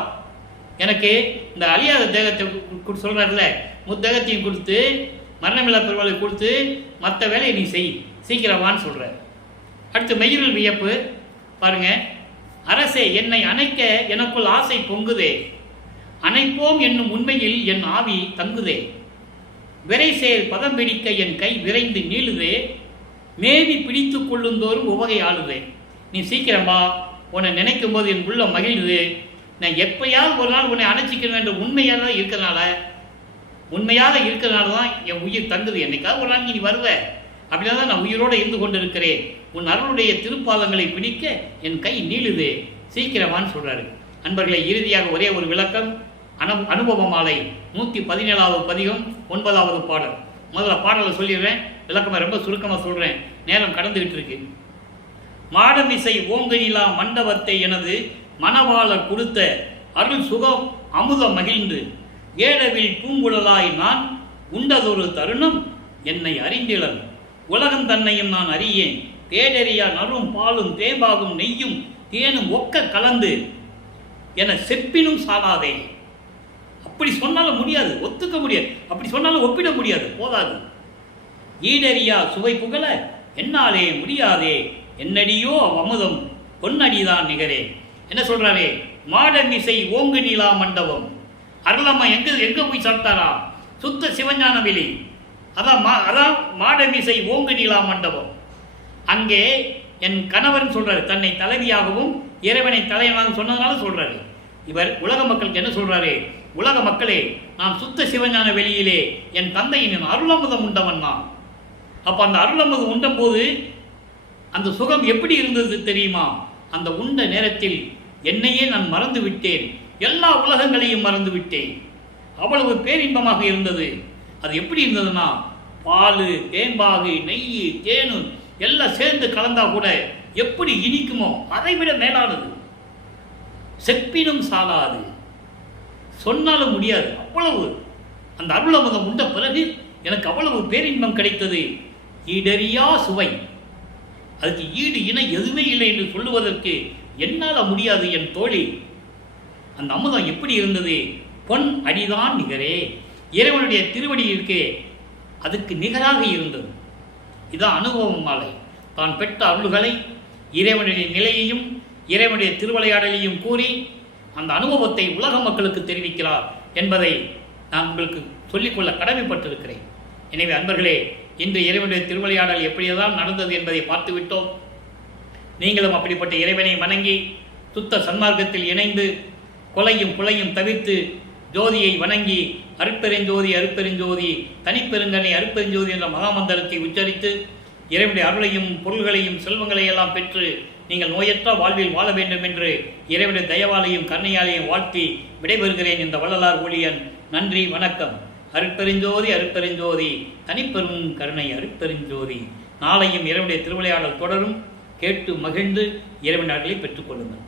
எனக்கு இந்த அழியாத தேகத்தை சொல்கிறார்ல, முத்தேகத்தையும் கொடுத்து மரணமில்லா பெருவாழ்வை கொடுத்து மற்ற வேலையை நீ செய், சீக்கிரம் வான்னு சொல்கிற. அடுத்து மெய்யுள் வியப்பு பாருங்க. அரசே, என்னை அணைக்க எனக்குள் ஆசை பொங்குதே, அணைப்போம் என்னும் உண்மையில் என் ஆவி தங்குதே, விரை சேர் பதம் பிடிக்க என் கை விரைந்து நீளுதே, மேவி பிடித்து கொள்ளுந்தோறும் உவகை ஆளுதே. நீ சீக்கிரமா, உன்னை நினைக்கும் போது என் உள்ள மகிழ்ந்து, நான் எப்பயாவது ஒரு நாள் உன்னை அணைச்சிக்கணும் என்ற உண்மையாக இருக்கிறனால தான் என் உயிர் தங்குது. என்னைக்காவது ஒரு நாள் நீ வருவ, அப்படின்னா தான் நான் உயிரோடு இருந்து கொண்டு இருக்கிறேன். உன் அருளுடைய திருப்பாதங்களை பிடிக்க என் கை நீளுதே, சீக்கிரமான்னு சொல்றாரு. அன்பர்களை இறுதியாக ஒரே ஒரு விளக்கம். அனுபவ மாலை 117வது பதிகம் 9வது பாடல். முதல்ல பாடலை சொல்லிடுறேன், விளக்கமாக ரொம்ப சுருக்கமாக சொல்கிறேன், நேரம் கடந்துகிட்டு இருக்கு. மாடமிசை ஓங்குநிலா மண்டபத்தை எனது மணவாளர் கொடுத்த அருள் சுகம் அமுத மகிழ்ந்து ஏழவில் பூங்குழலாய் நான் உண்டதொரு தருணம் என்னை அறிந்திழல் உலகம் தன்னையும் நான் அறியேன் தேடறியா நறும் பாலும் தேம்பாகும் நெய்யும் தேனும் ஒக்க கலந்து என செப்பினும் சாலாதே. அப்படி சொன்னாலும் முடியாது, ஒத்துக்க முடியாது. அப்படி சொன்னாலும் ஒப்பிட முடியாது, போதாது. ஈடறியா சுவை புகழ என்னாலே முடியாதே என்னடியோ அமுதம் பொன்னடிதான் நிகரே. என்ன சொல்றாரே? மாடமிசை ஓங்கு நிலா மண்டபம். அருளம்மா எங்க போய் சாப்பிட்டாரா? சுத்த சிவஞான வெளி. அதான் மாடமிசை ஓங்கு நிலா மண்டபம். அங்கே என் கணவன் சொல்றாரு, தன்னை தலைவியாகவும் இறைவனை தலைவனாக சொன்னதுனால சொல்றாரு. இவர் உலக மக்களுக்கு என்ன சொல்றாரு? உலக மக்களே, நான் சுத்த சிவஞான வெளியிலே என் தந்தையின் அருளமுதம் உண்டவன் நான். அப்ப அந்த அருளமுதம் உண்ட போது அந்த சுகம் எப்படி இருந்தது தெரியுமா? அந்த உண்ட நேரத்தில் என்னையே நான் மறந்து விட்டேன், எல்லா உலகங்களையும் மறந்து விட்டேன். அவ்வளவு பேரின்பமாக இருந்தது. அது எப்படி இருந்ததுன்னா, பால், தேம்பாகு, நெய், தேனு எல்லாம் சேர்ந்து கலந்தா கூட எப்படி இனிக்குமோ அதை விட மேலானது. செப்பினும் சாலாது, சொன்னாலும் முடியாது. அவ்வளவு அந்த அருளமுதம் உண்ட பிறகு எனக்கு அவ்வளவு பேரின்பம் கிடைத்தது. ஈடறியா சுவை, அதுக்கு ஈடு இணை எதுவுமே இல்லை என்று சொல்லுவதற்கு என்னால் முடியாது என் தோழி. அந்த அமுதம் எப்படி இருந்தது? பொன் அடிதான் நிகரே. இறைவனுடைய திருவடி இருக்கே, அதுக்கு நிகராக இருந்தது. இதான் அனுபவம் மாலை. தான் பெற்ற அருள்களை, இறைவனுடைய நிலையையும் இறைவனுடைய திருவிளையாடலையும் கூறி அந்த அனுபவத்தை உலக மக்களுக்கு தெரிவிக்கிறார் என்பதை நான் உங்களுக்கு சொல்லிக்கொள்ள கடமைப்பட்டிருக்கிறேன். எனவே அன்பர்களே, இன்று இறைவனுடைய திருவிளையாடல் எப்படியெல்லாம் நடந்தது என்பதை பார்த்துவிட்டோம். நீங்களும் அப்படிப்பட்ட இறைவனை வணங்கி சுத்த சன்மார்க்கத்தில் இணைந்து கொலையும் குலையும் தவிர்த்து ஜோதியை வணங்கி அருட்பெருஞ்சோதி அருட்பெருஞ்சோதி தனிப்பெருங்கனை அருட்பெருஞ்சோதி என்ற மகாமந்திரத்தை உச்சரித்து இறைவனுடைய அருளையும் பொருள்களையும் செல்வங்களையெல்லாம் பெற்று நீங்கள் நோயற்ற வாழ்வில் வாழ வேண்டும் என்று இறைவனுடைய தயவாலையும் கருணையாலையும் வாழ்த்தி விடைபெறுகிறேன். இந்த வள்ளலார் ஊழியன். நன்றி, வணக்கம். அருட்பெருஞ்சோதி அருட்பெருஞ்சோதி தனிப்பெரும் கருணை அருட்பெருஞ்சோதி. நாளையும் இறைவனுடைய திருவிளையாடல் தொடரும். கேட்டு மகிழ்ந்து இறைவனர்களை பெற்றுக்கொள்ளுங்கள்.